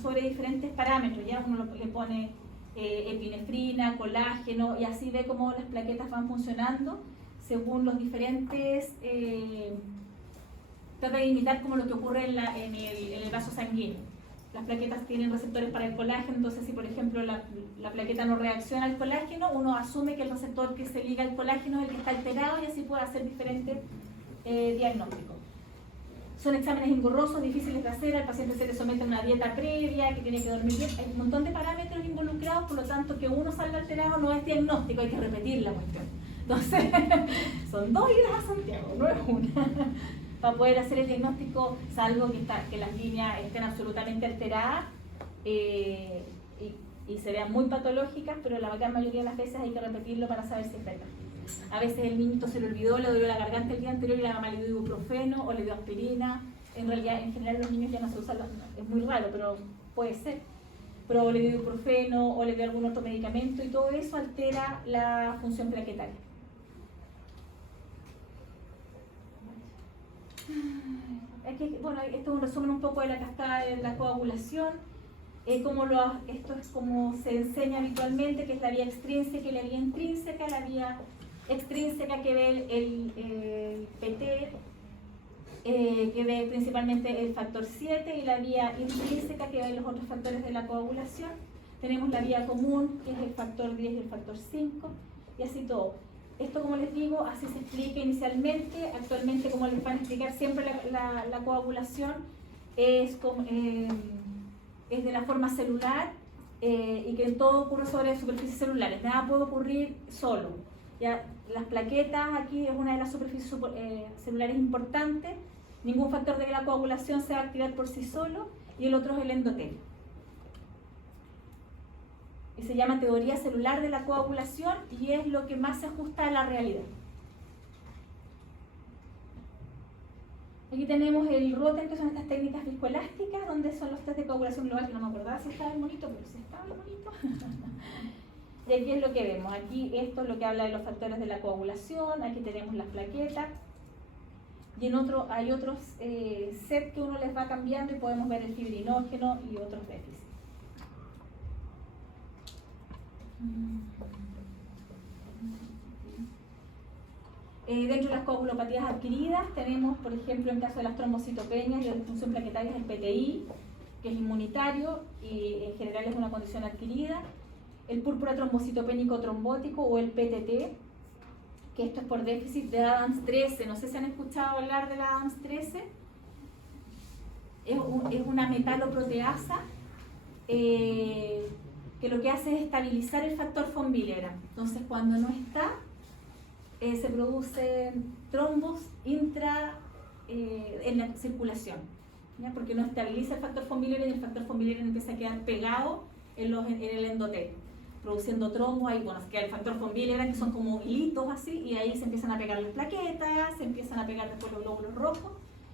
sobre diferentes parámetros, ¿ya? Uno le pone epinefrina, colágeno y así ve cómo las plaquetas van funcionando según los diferentes, trata de imitar como lo que ocurre en el vaso sanguíneo. Las plaquetas tienen receptores para el colágeno, entonces si por ejemplo la plaqueta no reacciona al colágeno, uno asume que el receptor que se liga al colágeno es el que está alterado y así puede hacer diferentes diagnósticos. Son exámenes engorrosos, difíciles de hacer, al paciente se le somete a una dieta previa, que tiene que dormir bien, hay un montón de parámetros involucrados, por lo tanto que uno salga alterado no es diagnóstico, hay que repetir la cuestión. Entonces, son 2 idas a Santiago, no es una. Para poder hacer el diagnóstico, salvo que las líneas estén absolutamente alteradas y se vean muy patológicas, pero la gran mayoría de las veces hay que repetirlo para saber si es verdad. A veces el niñito se le olvidó, le dolió la garganta el día anterior y la mamá le dio ibuprofeno o le dio aspirina. En realidad, en general los niños ya no se usan, es muy raro, pero puede ser. Pero le dio ibuprofeno o le dio algún otro medicamento y todo eso altera la función plaquetaria. Bueno, esto es un resumen un poco de la cascada de la coagulación. Esto es como se enseña habitualmente, que es la vía extrínseca y la vía intrínseca. La vía extrínseca que ve el PT, que ve principalmente el factor 7, y la vía intrínseca que ve los otros factores de la coagulación. Tenemos la vía común, que es el factor 10 y el factor 5, y así todo. Esto, como les digo, así se explica inicialmente. Actualmente, como les van a explicar siempre, la coagulación es de la forma celular, y que todo ocurre sobre superficies celulares. Nada puede ocurrir solo. Ya, las plaquetas aquí es una de las superficies celulares importantes. Ningún factor de la coagulación se va a activar por sí solo, y el otro es el endotelio. Y se llama teoría celular de la coagulación, y es lo que más se ajusta a la realidad. Aquí tenemos el ROTEM, que son estas técnicas viscoelásticas, donde son los test de coagulación global, que no me acordaba si estaba el monito, pero sí estaba el monito. Y aquí es lo que vemos. Aquí esto es lo que habla de los factores de la coagulación. Aquí tenemos las plaquetas. Y en otro hay otros set que uno les va cambiando, y podemos ver el fibrinógeno y otros déficits. Dentro de las coagulopatías adquiridas tenemos, por ejemplo, en caso de las trombocitopenias y de disfunción plaquetaria, el PTI, que es inmunitario y en general es una condición adquirida. El púrpura trombocitopénico trombótico, o el PTT, que esto es por déficit de Adams 13. No sé si han escuchado hablar de la Adams 13. Es una metaloproteasa que lo que hace es estabilizar el factor von Willebrand. Entonces, cuando no está, se producen trombos en la circulación, ¿ya? Porque no estabiliza el factor von Willebrand, y el factor von Willebrand empieza a quedar pegado en el endotelio, produciendo trombos. Ahí, bueno, se queda el factor von Willebrand, que son como hilitos así, y ahí se empiezan a pegar las plaquetas, se empiezan a pegar después los glóbulos rojos,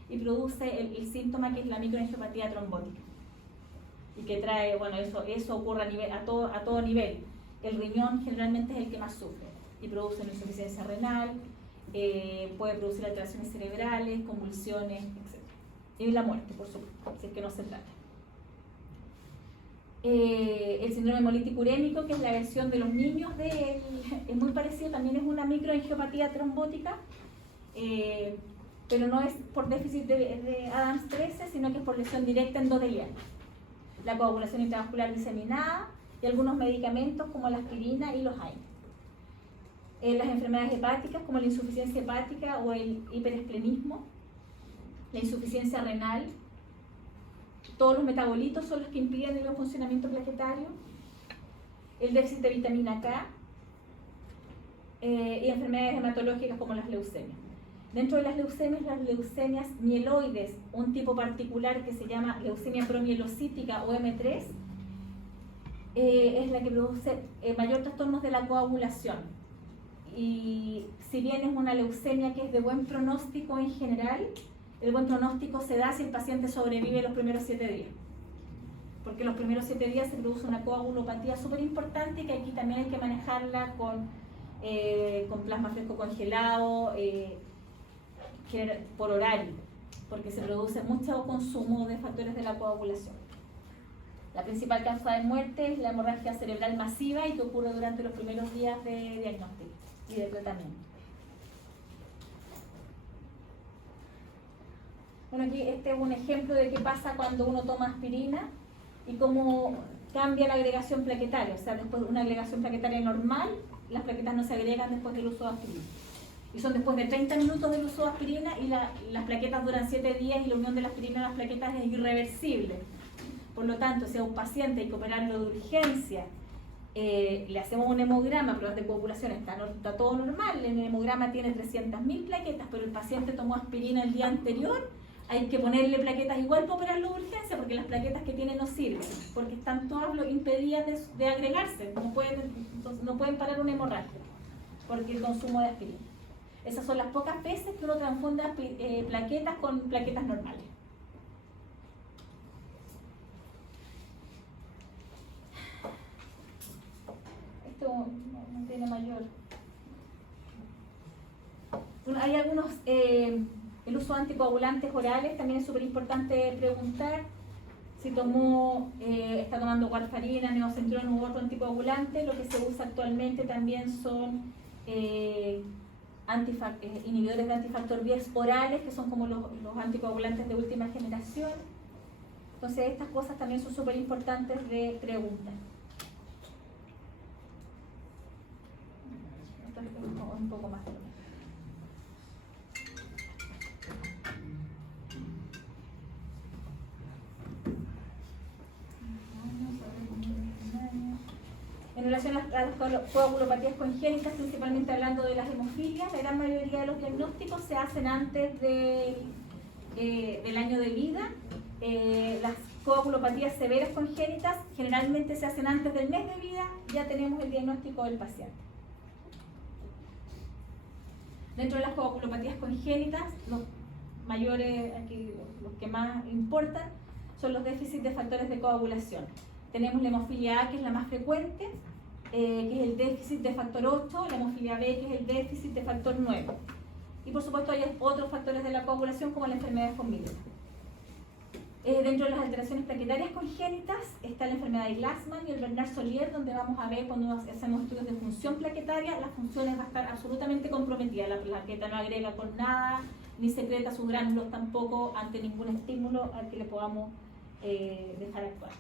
y produce el síntoma, que es la microangiopatía trombótica. Y que trae, bueno, eso ocurre a todo nivel. El riñón generalmente es el que más sufre, y produce una insuficiencia renal, puede producir alteraciones cerebrales, convulsiones, etc. Y la muerte, por supuesto, si es que no se trata. El síndrome hemolítico urémico, que es la versión de los niños es muy parecido, también es una microangiopatía trombótica, pero no es por déficit de Adams 13, sino que es por lesión directa endotelial. La coagulación intravascular diseminada y algunos medicamentos como la aspirina y los AINE. Las enfermedades hepáticas, como la insuficiencia hepática o el hiperesplenismo, la insuficiencia renal. Todos los metabolitos son los que impiden el funcionamiento plaquetario. El déficit de vitamina K, y enfermedades hematológicas como las leucemias. Dentro de las leucemias mieloides, un tipo particular que se llama leucemia promielocítica o M3, es la que produce mayor trastornos de la coagulación. Y si bien es una leucemia que es de buen pronóstico en general, el buen pronóstico se da si el paciente sobrevive los primeros 7 días. Porque los primeros 7 días se produce una coagulopatía súper importante, que aquí también hay que manejarla con plasma fresco congelado, por horario, porque se produce mucho consumo de factores de la coagulación. La principal causa de muerte es la hemorragia cerebral masiva, y que ocurre durante los primeros días de diagnóstico y de tratamiento. Bueno, aquí este es un ejemplo de qué pasa cuando uno toma aspirina y cómo cambia la agregación plaquetaria. O sea, después de una agregación plaquetaria normal, las plaquetas no se agregan después del uso de aspirina. Y son después de 30 minutos del uso de aspirina, y las plaquetas duran 7 días, y la unión de la aspirina a las plaquetas es irreversible. Por lo tanto, si a un paciente hay que operarlo de urgencia, le hacemos un hemograma, pruebas de coagulación, está todo normal, el hemograma tiene 300.000 plaquetas, pero el paciente tomó aspirina el día anterior, hay que ponerle plaquetas igual para operarlo de urgencia, porque las plaquetas que tiene no sirven, porque están todas impedidas de agregarse, no pueden parar una hemorragia, porque el consumo de aspirina. Esas son las pocas veces que uno transfunde plaquetas con plaquetas normales. Esto no tiene mayor. Bueno, hay algunos, el uso de anticoagulantes orales, también es súper importante preguntar si está tomando warfarina, neocentrón u otro anticoagulante. Lo que se usa actualmente también son inhibidores de antifactor 10 orales, que son como los anticoagulantes de última generación. Entonces estas cosas también son súper importantes de preguntar. Esto es un poco más de lo mismo. En relación a las coagulopatías congénitas, principalmente hablando de las hemofilias, la gran mayoría de los diagnósticos se hacen antes del año de vida. Las coagulopatías severas congénitas generalmente se hacen antes del mes de vida, ya tenemos el diagnóstico del paciente. Dentro de las coagulopatías congénitas, los mayores, aquí los que más importan, son los déficits de factores de coagulación. Tenemos la hemofilia A, que es la más frecuente, que es el déficit de factor 8, la hemofilia B, que es el déficit de factor 9. Y por supuesto hay otros factores de la coagulación como la enfermedad de von Willebrand. Dentro de las alteraciones plaquetarias congénitas está la enfermedad de Glassman y el Bernard-Solier, donde vamos a ver cuando hacemos estudios de función plaquetaria, las funciones va a estar absolutamente comprometida. La plaqueta no agrega con nada, ni secreta sus gránulos tampoco ante ningún estímulo al que le podamos dejar actuar.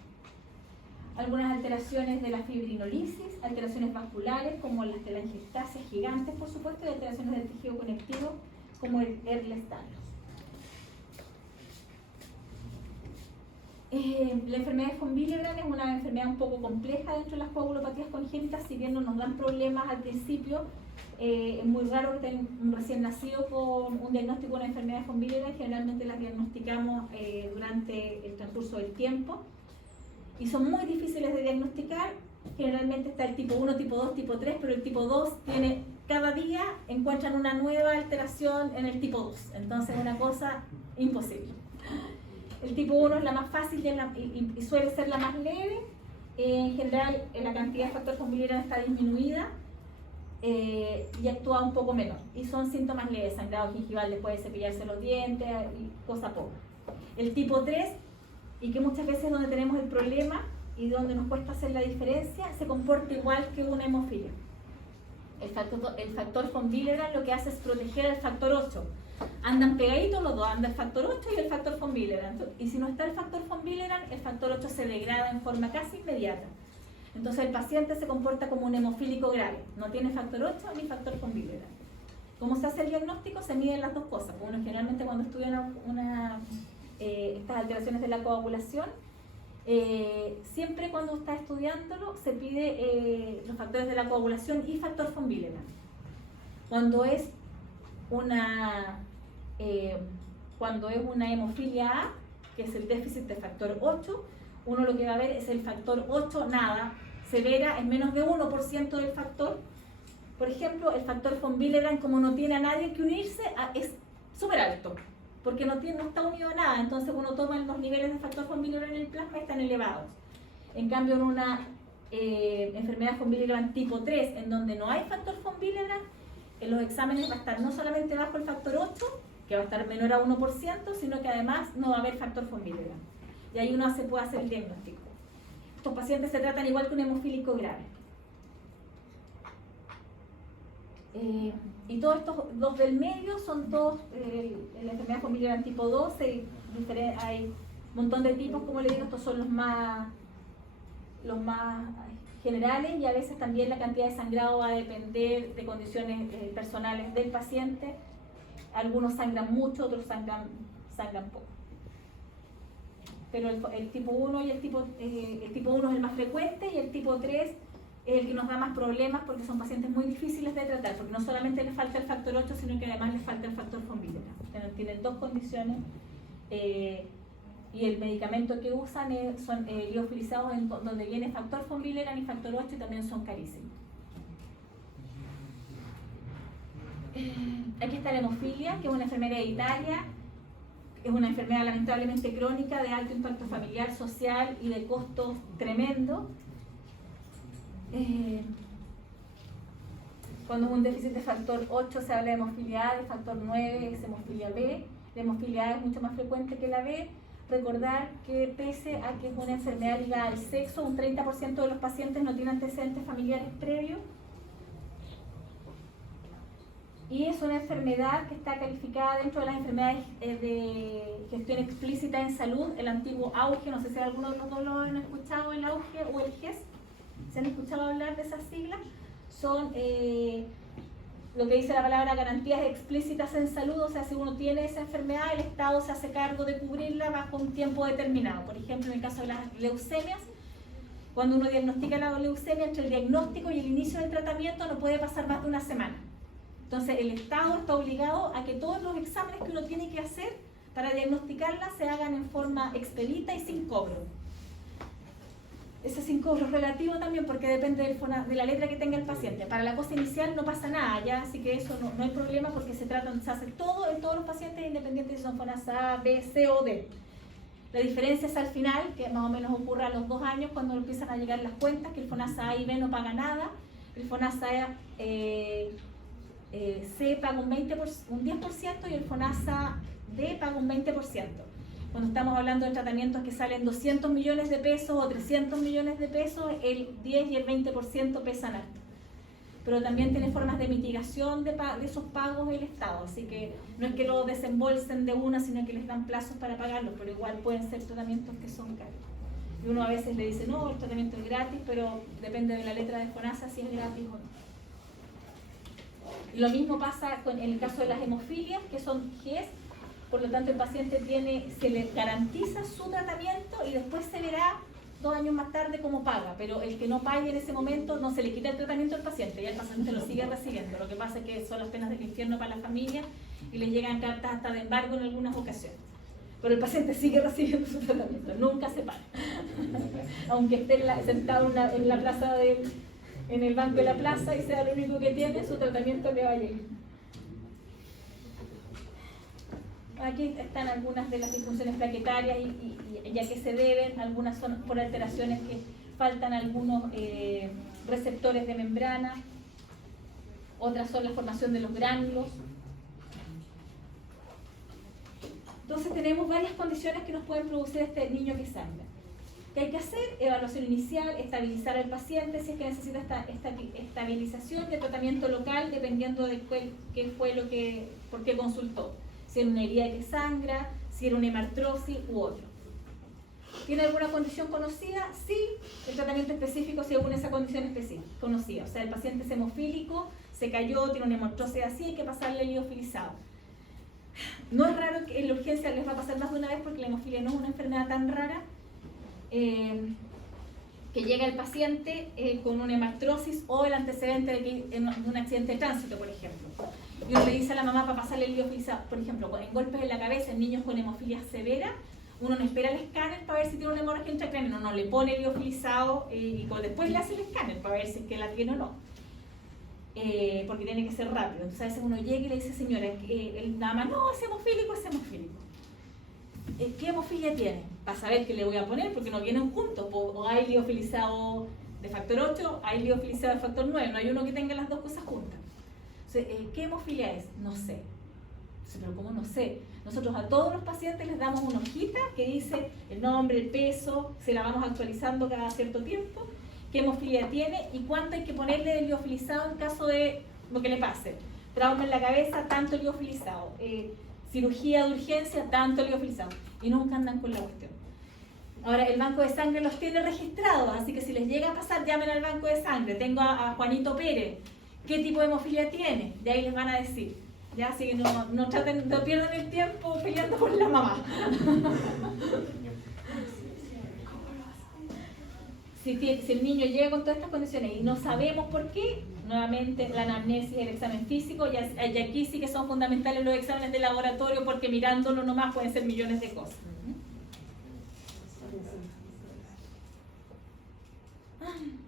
Algunas alteraciones de la fibrinolisis, alteraciones vasculares como las telangiectasias gigantes, por supuesto, y alteraciones del tejido conectivo como el Ehlers-Danlos. La enfermedad de von Willebrand es una enfermedad un poco compleja dentro de las coagulopatías congénitas, si bien no nos dan problemas al principio. Es muy raro que tenga un recién nacido con un diagnóstico de una enfermedad de von Willebrand, generalmente las diagnosticamos durante el transcurso del tiempo y son muy difíciles de diagnosticar. Generalmente está el tipo 1, tipo 2, tipo 3, pero el tipo 2 tiene, cada día encuentran una nueva alteración en el tipo 2, entonces es una cosa imposible. El tipo 1 es la más fácil y suele ser la más leve. En general, la cantidad de factor von Willebrand está disminuida y actúa un poco menor. Y son síntomas leves, sangrado gingival después de cepillarse los dientes y cosa poca. El tipo 3, y que muchas veces es donde tenemos el problema y donde nos cuesta hacer la diferencia, se comporta igual que una hemofilia. El factor von Willebrand lo que hace es proteger al factor 8. Andan pegaditos los dos, anda el factor 8 y el factor von Willebrand. Y si no está el factor von Willebrand, el factor 8 se degrada en forma casi inmediata. Entonces el paciente se comporta como un hemofílico grave. No tiene factor 8 ni factor von Willebrand. ¿Cómo se hace el diagnóstico? Se miden las dos cosas. Uno generalmente cuando estudian estas alteraciones de la coagulación, siempre cuando está estudiándolo se pide los factores de la coagulación y factor von Willebrand. Cuando es una hemofilia A, que es el déficit de factor 8, uno lo que va a ver es el factor 8 nada, severa, es menos de 1% del factor. Por ejemplo, el factor von Willebrand, como no tiene a nadie que unirse, es súper alto, porque no está unido a nada, entonces uno toma los niveles de factor von Willebrand en el plasma y están elevados. En cambio, en una enfermedad von Willebrand tipo 3, en donde no hay factor von Willebrand, en los exámenes va a estar no solamente bajo el factor 8, que va a estar menor a 1%, sino que además no va a haber factor von Willebrand. Y ahí uno se puede hacer el diagnóstico. Estos pacientes se tratan igual que un hemofílico grave. Y todos estos dos del medio son todos, en la enfermedad von Willebrand tipo 2, hay un montón de tipos, como le digo, estos son los más generales, y a veces también la cantidad de sangrado va a depender de condiciones personales del paciente. Algunos sangran mucho, otros sangran poco. Pero el tipo 1 y el tipo 1 es el más frecuente, y el tipo 3 es el que nos da más problemas porque son pacientes muy difíciles de tratar, porque no solamente les falta el factor 8, sino que además les falta el factor von Willebrand. Tienen dos condiciones. Y el medicamento que usan son liofilizados donde viene factor von Willebrand y factor 8, y también son carísimos. Aquí está la hemofilia, que es una enfermedad hereditaria, es una enfermedad lamentablemente crónica de alto impacto familiar, social y de costos tremendos. Cuando es un déficit de factor 8 se habla de hemofilia A, de factor 9 es hemofilia B. La hemofilia A es mucho más frecuente que la B. Recordar que pese a que es una enfermedad ligada al sexo, un 30% de los pacientes no tienen antecedentes familiares previos. y es una enfermedad que está calificada dentro de las enfermedades de gestión explícita en salud, el antiguo AUGE. No sé si alguno de los dos lo han escuchado, el AUGE o el GES. ¿Se han escuchado hablar de esas siglas? Son lo que dice la palabra garantías explícitas en salud, o sea, si uno tiene esa enfermedad, el Estado se hace cargo de cubrirla bajo un tiempo determinado. Por ejemplo, en el caso de las leucemias, cuando uno diagnostica la leucemia, entre el diagnóstico y el inicio del tratamiento no puede pasar más de una semana. Entonces, el Estado está obligado a que todos los exámenes que uno tiene que hacer para diagnosticarla se hagan en forma expedita y sin cobro. Ese sin cobro relativo también, porque depende de la letra que tenga el paciente. Para la cosa inicial no pasa nada, ya, así que eso no hay problema, porque se hace todo en todos los pacientes, independientes si son FONASA A, B, C o D. La diferencia es al final, que más o menos ocurre a los 2 años, cuando empiezan a llegar las cuentas, que el FONASA A y B no paga nada, el FONASA C paga un 10% y el FONASA D paga un 20%. Cuando estamos hablando de tratamientos que salen 200 millones de pesos o 300 millones de pesos, el 10 y el 20% pesan alto. Pero también tiene formas de mitigación de esos pagos el Estado, así que no es que lo desembolsen de una, sino que les dan plazos para pagarlos, pero igual pueden ser tratamientos que son caros. Y uno a veces le dice, no, el tratamiento es gratis, pero depende de la letra de FONASA si es gratis o no. Lo mismo pasa en el caso de las hemofilias, que son GES. Por lo tanto, el paciente se le garantiza su tratamiento y después se verá 2 años más tarde cómo paga, pero el que no pague en ese momento no se le quita el tratamiento al paciente, ya el paciente lo sigue recibiendo. Lo que pasa es que son las penas del infierno para la familia y les llegan cartas hasta de embargo en algunas ocasiones. Pero el paciente sigue recibiendo su tratamiento, nunca se para. Aunque esté sentado en la plaza en el banco de la plaza y sea lo único que tiene, su tratamiento le va a llegar. Aquí están algunas de las disfunciones plaquetarias y a qué se deben. Algunas son por alteraciones que faltan algunos receptores de membrana, otras son la formación de los gránulos. Entonces tenemos varias condiciones que nos pueden producir este niño que sangra. ¿Qué hay que hacer? Evaluación inicial, estabilizar al paciente si es que necesita esta estabilización y el tratamiento local dependiendo de por qué consultó. Si era una herida que sangra, si era una hemartrosis u otro. ¿Tiene alguna condición conocida? Sí, el tratamiento específico según esa condición específica, conocida. O sea, el paciente es hemofílico, se cayó, tiene una hemartrosis así, hay que pasarle el liofilizado. No es raro que en la urgencia les va a pasar más de una vez porque la hemofilia no es una enfermedad tan rara, que llega el paciente con una hemartrosis o el antecedente de un accidente de tránsito, por ejemplo. Y uno le dice a la mamá para pasarle el liofilizado, por ejemplo, en golpes en la cabeza en niños con hemofilia severa, uno no espera el escáner para ver si tiene una hemorragia intracránea, no le pone el liofilizado y después le hace el escáner para ver si es que la tiene o no. Porque tiene que ser rápido. Entonces a veces uno llega y le dice, señora, nada más, no, es hemofílico, es hemofílico. ¿Qué hemofilia tiene? Para saber qué le voy a poner, porque no vienen juntos. O hay liofilizado de factor 8, hay liofilizado de factor 9, no hay uno que tenga las dos cosas juntas. Entonces, ¿qué hemofilia es? No sé. Pero ¿cómo no sé? Nosotros a todos los pacientes les damos una hojita que dice el nombre, el peso, se la vamos actualizando cada cierto tiempo, qué hemofilia tiene y cuánto hay que ponerle de liofilizado en caso de lo que le pase. Trauma en la cabeza, tanto liofilizado. Cirugía de urgencia, tanto liofilizado. Y nunca andan con la cuestión. Ahora, el banco de sangre los tiene registrados, así que si les llega a pasar, llamen al banco de sangre. Tengo a Juanito Pérez. ¿Qué tipo de hemofilia tiene? De ahí les van a decir. ¿Ya? Así que no pierdan el tiempo peleando con la mamá. Si el niño llega con todas estas condiciones y no sabemos por qué, nuevamente la anamnesis, el examen físico, y aquí sí que son fundamentales los exámenes de laboratorio porque mirándolo nomás pueden ser millones de cosas.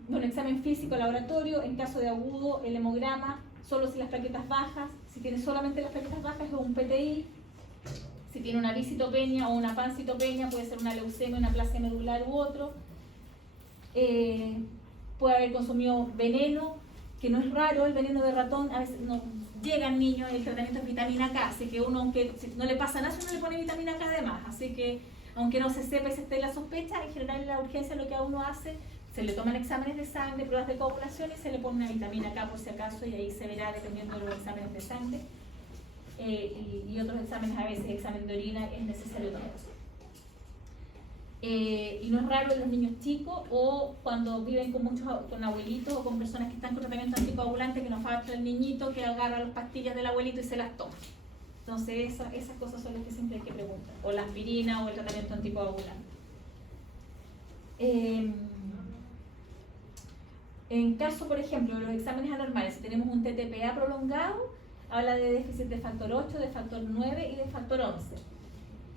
Bueno, examen físico, laboratorio, en caso de agudo, el hemograma, solo si las plaquetas bajas, si tiene solamente las plaquetas bajas es un PTI, si tiene una bicitopenia o una pancitopenia, puede ser una leucemia, una aplasia medular u otro. Puede haber consumido veneno, que no es raro, el veneno de ratón, a veces no llegan niños, el tratamiento es vitamina K, así que uno, aunque no le pasa nada, uno le pone vitamina K además, así que aunque no se sepa y se esté la sospecha, en general en la urgencia lo que a uno hace, Se le toman exámenes de sangre, pruebas de coagulación y se le pone una vitamina K por si acaso y ahí se verá dependiendo de los exámenes de sangre. Y otros exámenes, a veces examen de orina, es necesario tomar. Y no es raro en los niños chicos o cuando viven con abuelitos o con personas que están con tratamiento anticoagulante, que nos falta el niñito que agarra las pastillas del abuelito y se las toma. Entonces esas cosas son las que siempre hay que preguntar, o la aspirina o el tratamiento anticoagulante. En caso, por ejemplo, de los exámenes anormales, si tenemos un TTPA prolongado, habla de déficit de factor 8, de factor 9 y de factor 11.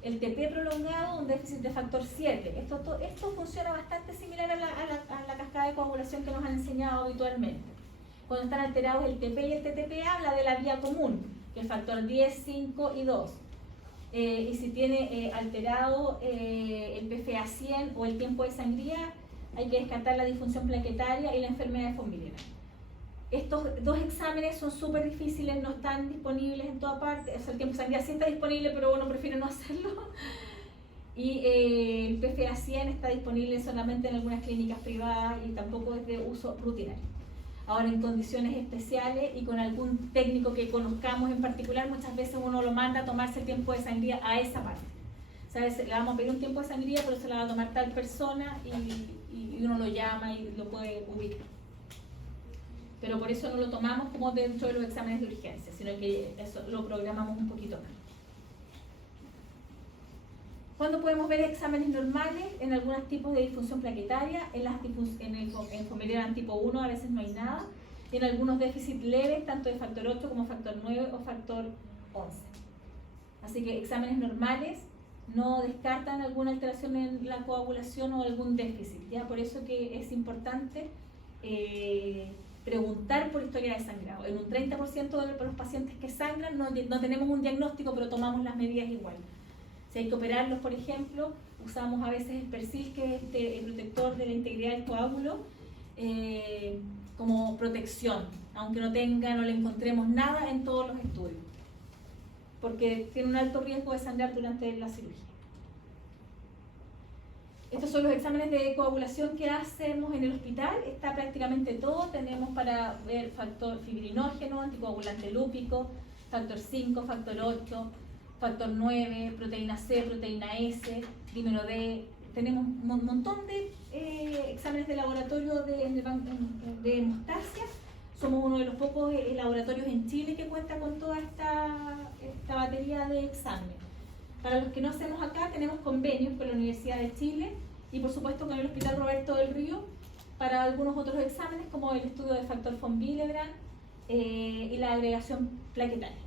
El TP prolongado, un déficit de factor 7. Esto funciona bastante similar a la cascada de coagulación que nos han enseñado habitualmente. Cuando están alterados el TP y el TTPA, habla de la vía común, que es factor 10, 5 y 2. Y si tiene alterado el PFA 100 o el tiempo de sangría, hay que descartar la disfunción plaquetaria y la enfermedad de von Willebrand. Estos dos exámenes son súper difíciles, no están disponibles en toda parte. O sea, el tiempo de sangría sí está disponible, pero uno prefiere no hacerlo. Y el PFA 100 está disponible solamente en algunas clínicas privadas y tampoco es de uso rutinario. Ahora, en condiciones especiales y con algún técnico que conozcamos en particular, muchas veces uno lo manda a tomarse el tiempo de sangría a esa parte. ¿Sabes? Le vamos a pedir un tiempo de sangría, pero se la va a tomar tal persona y uno lo llama y lo puede ubicar. Pero por eso no lo tomamos como dentro de los exámenes de urgencia, sino que eso lo programamos un poquito más. ¿Cuándo podemos ver exámenes normales? En algunos tipos de disfunción plaquetaria, en von Willebrand tipo 1 a veces no hay nada, y en algunos déficits leves, tanto de factor 8 como factor 9 o factor 11. Así que exámenes normales no descartan alguna alteración en la coagulación o algún déficit, ¿ya? Por eso que es importante preguntar por historia de sangrado. En un 30% de los pacientes que sangran no tenemos un diagnóstico, pero tomamos las medidas igual. Si hay que operarlos, por ejemplo, usamos a veces el Persil, que es el protector de la integridad del coágulo, como protección, aunque no le encontremos nada en todos los estudios, porque tiene un alto riesgo de sangrar durante la cirugía. Estos son los exámenes de coagulación que hacemos en el hospital. Está prácticamente todo. Tenemos para ver factor fibrinógeno, anticoagulante lúpico, factor 5, factor 8, factor 9, proteína C, proteína S, dímero D. Tenemos un montón de exámenes de laboratorio de hemostasia. Somos uno de los pocos laboratorios en Chile que cuenta con toda esta batería de exámenes. Para los que no hacemos acá, tenemos convenios con la Universidad de Chile y por supuesto con el Hospital Roberto del Río para algunos otros exámenes como el estudio de factor von Willebrand y la agregación plaquetaria.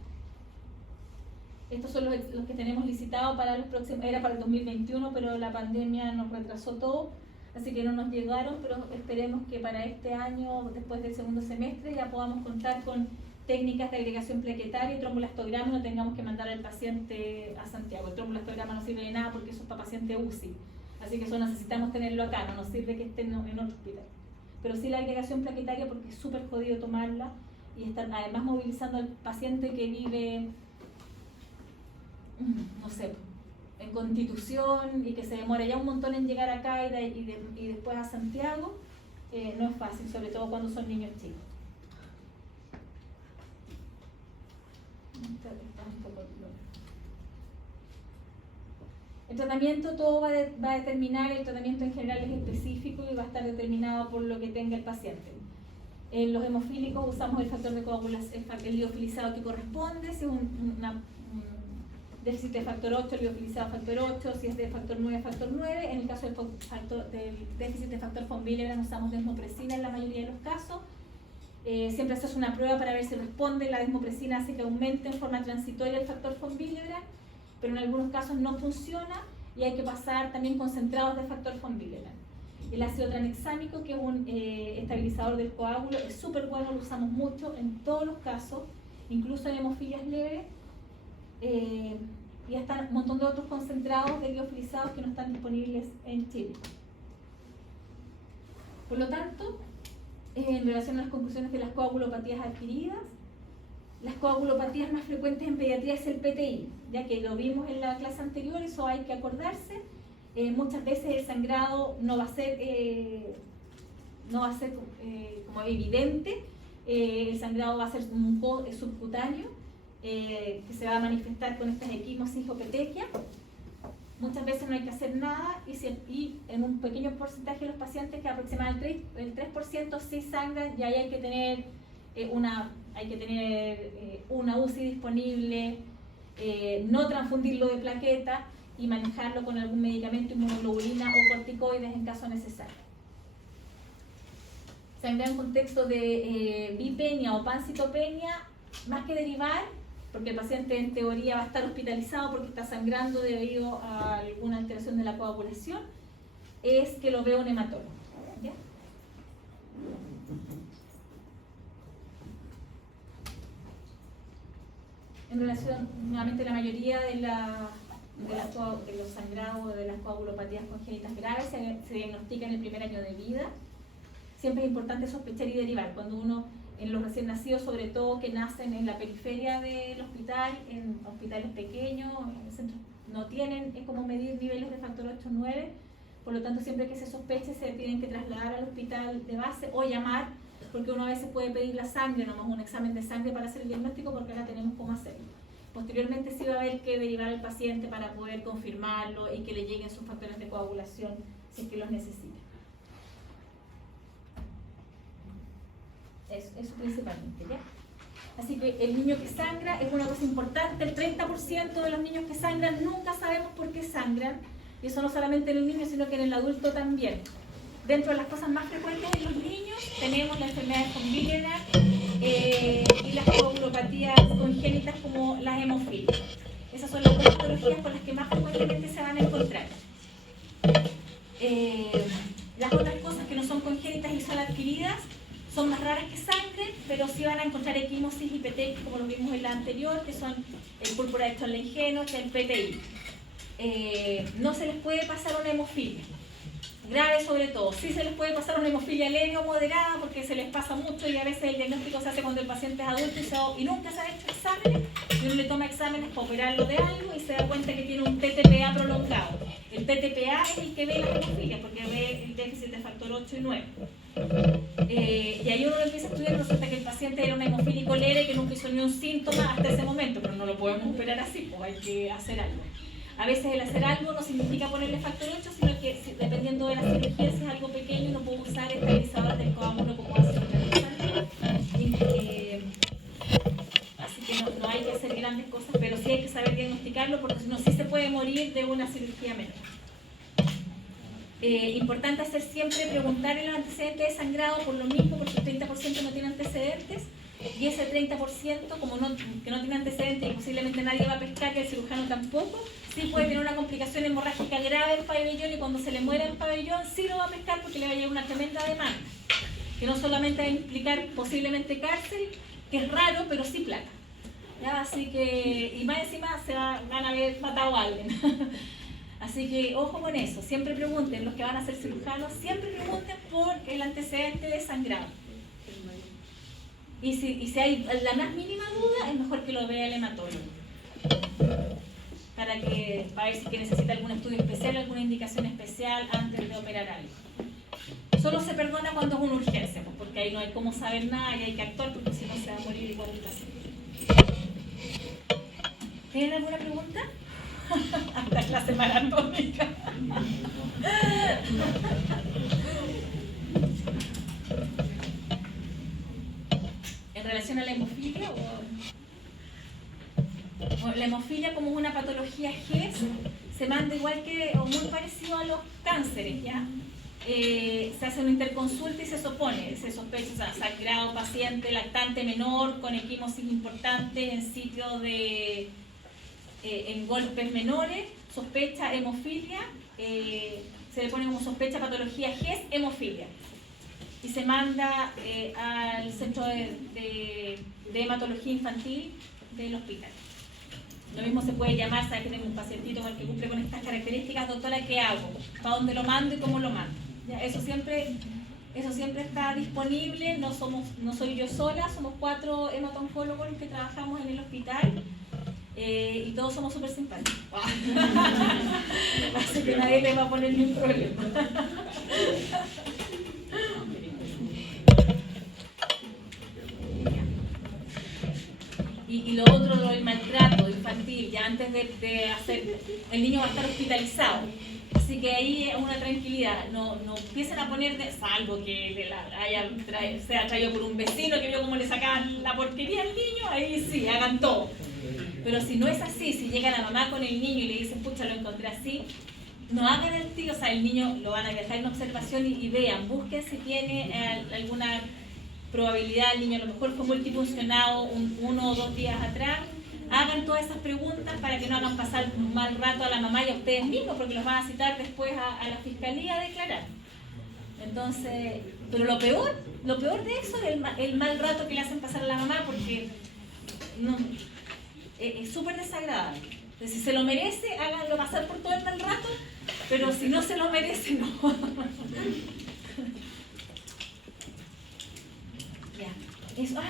Estos son los que tenemos licitados para los próximos, era para el 2021, pero la pandemia nos retrasó todo, así que no nos llegaron, pero esperemos que para este año, después del segundo semestre, ya podamos contar con técnicas de agregación plaquetaria y trombolastograma, no tengamos que mandar al paciente a Santiago. El trombolastograma no sirve de nada porque eso es para paciente UCI, así que eso necesitamos tenerlo acá, no nos sirve que esté en otro hospital. Pero sí la agregación plaquetaria porque es súper jodido tomarla y están además movilizando al paciente que vive, no sé, en Constitución y que se demora ya un montón en llegar acá y después a Santiago, no es fácil, sobre todo cuando son niños chicos. El tratamiento, todo va a determinar, el tratamiento en general es específico y va a estar determinado por lo que tenga el paciente. En los hemofílicos usamos el factor de coagulación, el liofilizado que corresponde, si es un déficit de factor 8, el liofilizado factor 8, si es de factor 9, factor 9. En el caso del déficit de factor von Willebrand usamos desmopresina en la mayoría de los casos. Siempre haces una prueba para ver si responde. La desmopresina hace que aumente en forma transitoria el factor von Willebrand, pero en algunos casos no funciona y hay que pasar también concentrados de factor von Willebrand. El ácido tranexámico, que es un estabilizador del coágulo, es súper bueno, lo usamos mucho en todos los casos, incluso en hemofilias leves, y hasta un montón de otros concentrados de liofilizados que no están disponibles en Chile. Por lo tanto, en relación a las conclusiones de las coagulopatías adquiridas, las coagulopatías más frecuentes en pediatría es el PTI, ya que lo vimos en la clase anterior, eso hay que acordarse. Muchas veces el sangrado no va a ser no va a ser como evidente. El sangrado va a ser subcutáneo, que se va a manifestar con estas equimosis o petequias. Muchas veces no hay que hacer nada y en un pequeño porcentaje de los pacientes, que aproximadamente el 3% sí sangran, y ahí hay que tener una UCI disponible, no transfundirlo de plaqueta y manejarlo con algún medicamento, inmunoglobulina o corticoides en caso necesario. Sangrar en contexto de bipenia o pancitopenia, más que derivar, porque el paciente en teoría va a estar hospitalizado porque está sangrando debido a alguna alteración de la coagulación, es que lo vea un hematólogo. ¿Ya? En relación, nuevamente, la mayoría de los sangrados, de las coagulopatías congénitas graves se diagnostican en el primer año de vida. Siempre es importante sospechar y derivar. Cuando uno, en los recién nacidos, sobre todo que nacen en la periferia del hospital, en hospitales pequeños, en centros, no tienen cómo medir niveles de factor 8 o 9, por lo tanto siempre que se sospeche se tienen que trasladar al hospital de base o llamar, porque uno a veces puede pedir la sangre, nomás un examen de sangre para hacer el diagnóstico, porque ahora tenemos cómo hacerlo. Posteriormente sí va a haber que derivar al paciente para poder confirmarlo y que le lleguen sus factores de coagulación si es que los necesita. Eso principalmente, ¿ya? Así que el niño que sangra es una cosa importante. El 30% de los niños que sangran nunca sabemos por qué sangran, y eso no solamente en el niño, sino que en el adulto también. Dentro de las cosas más frecuentes en los niños tenemos la enfermedad de von Willebrand y las coagulopatías congénitas como las hemofilias. Esas son las dos patologías con las que más frecuentemente se van a encontrar. Las otras cosas que no son congénitas y son adquiridas son más raras que sangre, pero sí van a encontrar equimosis y petequias, como lo vimos en la anterior, que son el púrpura de Echton-Langerhans, que es el PTI. No se les puede pasar una hemofilia grave, sobre todo. Sí se les puede pasar una hemofilia leve o moderada, porque se les pasa mucho y a veces el diagnóstico se hace cuando el paciente es adulto y nunca se ha hecho exámenes, y uno le toma exámenes para operarlo de algo y se da cuenta que tiene un TTPA prolongado. El TTPA es el que ve las hemofilias, porque ve el déficit de factor 8 y 9. Y ahí uno lo empieza a estudiar, resulta que el paciente era un hemofílico leve que nunca hizo ni un síntoma hasta ese momento, pero no lo podemos operar así, pues hay que hacer algo. A veces el hacer algo no significa ponerle factor 8, sino que dependiendo de la cirugía, si es algo pequeño, uno puede usar estabilizadores del coágulo como ácido tranquilizante. Así que no hay que hacer grandes cosas, pero sí hay que saber diagnosticarlo, porque si no, sí se puede morir de una cirugía menor. Importante hacer siempre, preguntar en los antecedentes de sangrado por lo mismo, porque el 30% no tiene antecedentes, y ese 30%, como que no tiene antecedentes y posiblemente nadie va a pescar, y el cirujano tampoco, sí puede tener una complicación hemorrágica grave en pabellón, y cuando se le muera el pabellón sí lo va a pescar, porque le va a llegar una tremenda demanda, que no solamente va a implicar posiblemente cárcel, que es raro, pero sí plata. ¿Ya? Así que, y más encima van a haber matado a alguien. Así que ojo con eso, siempre pregunten, los que van a ser cirujanos, siempre pregunten por el antecedente de sangrado. Y si hay la más mínima duda, es mejor que lo vea el hematólogo, para ver si que necesita algún estudio especial, alguna indicación especial antes de operar algo. Solo se perdona cuando es una urgencia, pues, porque ahí no hay cómo saber nada y hay que actuar, porque si no se va a morir igual el paciente. ¿Tienen alguna pregunta? Hasta clase maratónica. En relación a la hemofilia, la hemofilia como una patología GES se manda igual que, o muy parecido a los cánceres, ¿ya? Se hace una interconsulta y se sospecha, o sea, sangrado paciente lactante menor con equimosis importante en sitio de en golpes menores, sospecha hemofilia, se le pone como sospecha patología GES, hemofilia, y se manda al centro de hematología infantil del hospital. Lo mismo se puede llamar, sabes que tengo un pacientito que cumple con estas características, doctora, ¿qué hago? ¿Para dónde lo mando y cómo lo mando? ¿Ya? Eso siempre está disponible, no soy yo sola, somos 4 hematoncólogos los que trabajamos en el hospital. Y todos somos súper simpáticos. Así que nadie le va a poner ni un problema. Y lo otro, lo del maltrato infantil, ya antes de hacer, el niño va a estar hospitalizado. Así que ahí es una tranquilidad, no empiecen a poner, salvo que sea traído por un vecino que vio cómo le sacaban la porquería al niño, ahí sí, hagan todo. Pero si no es así, si llega la mamá con el niño y le dicen, pucha, lo encontré así, no hagan el tío, o sea, el niño lo van a dejar en observación y vean, busquen si tiene alguna probabilidad, el niño a lo mejor fue multifuncionado 1 o 2 días atrás. Hagan todas esas preguntas para que no hagan pasar un mal rato a la mamá y a ustedes mismos, porque los van a citar después a la fiscalía a declarar. Entonces, pero lo peor de eso es el mal rato que le hacen pasar a la mamá, porque no, es súper desagradable. Entonces, si se lo merece, háganlo pasar por todo el mal rato, pero si no se lo merece, no. Ya. Eso,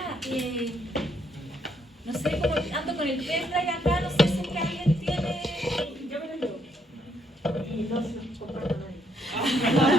no sé cómo ando con el pendrive acá, no sé si es que alguien tiene. Yo me lo llevo. Y no se los comparto a nadie.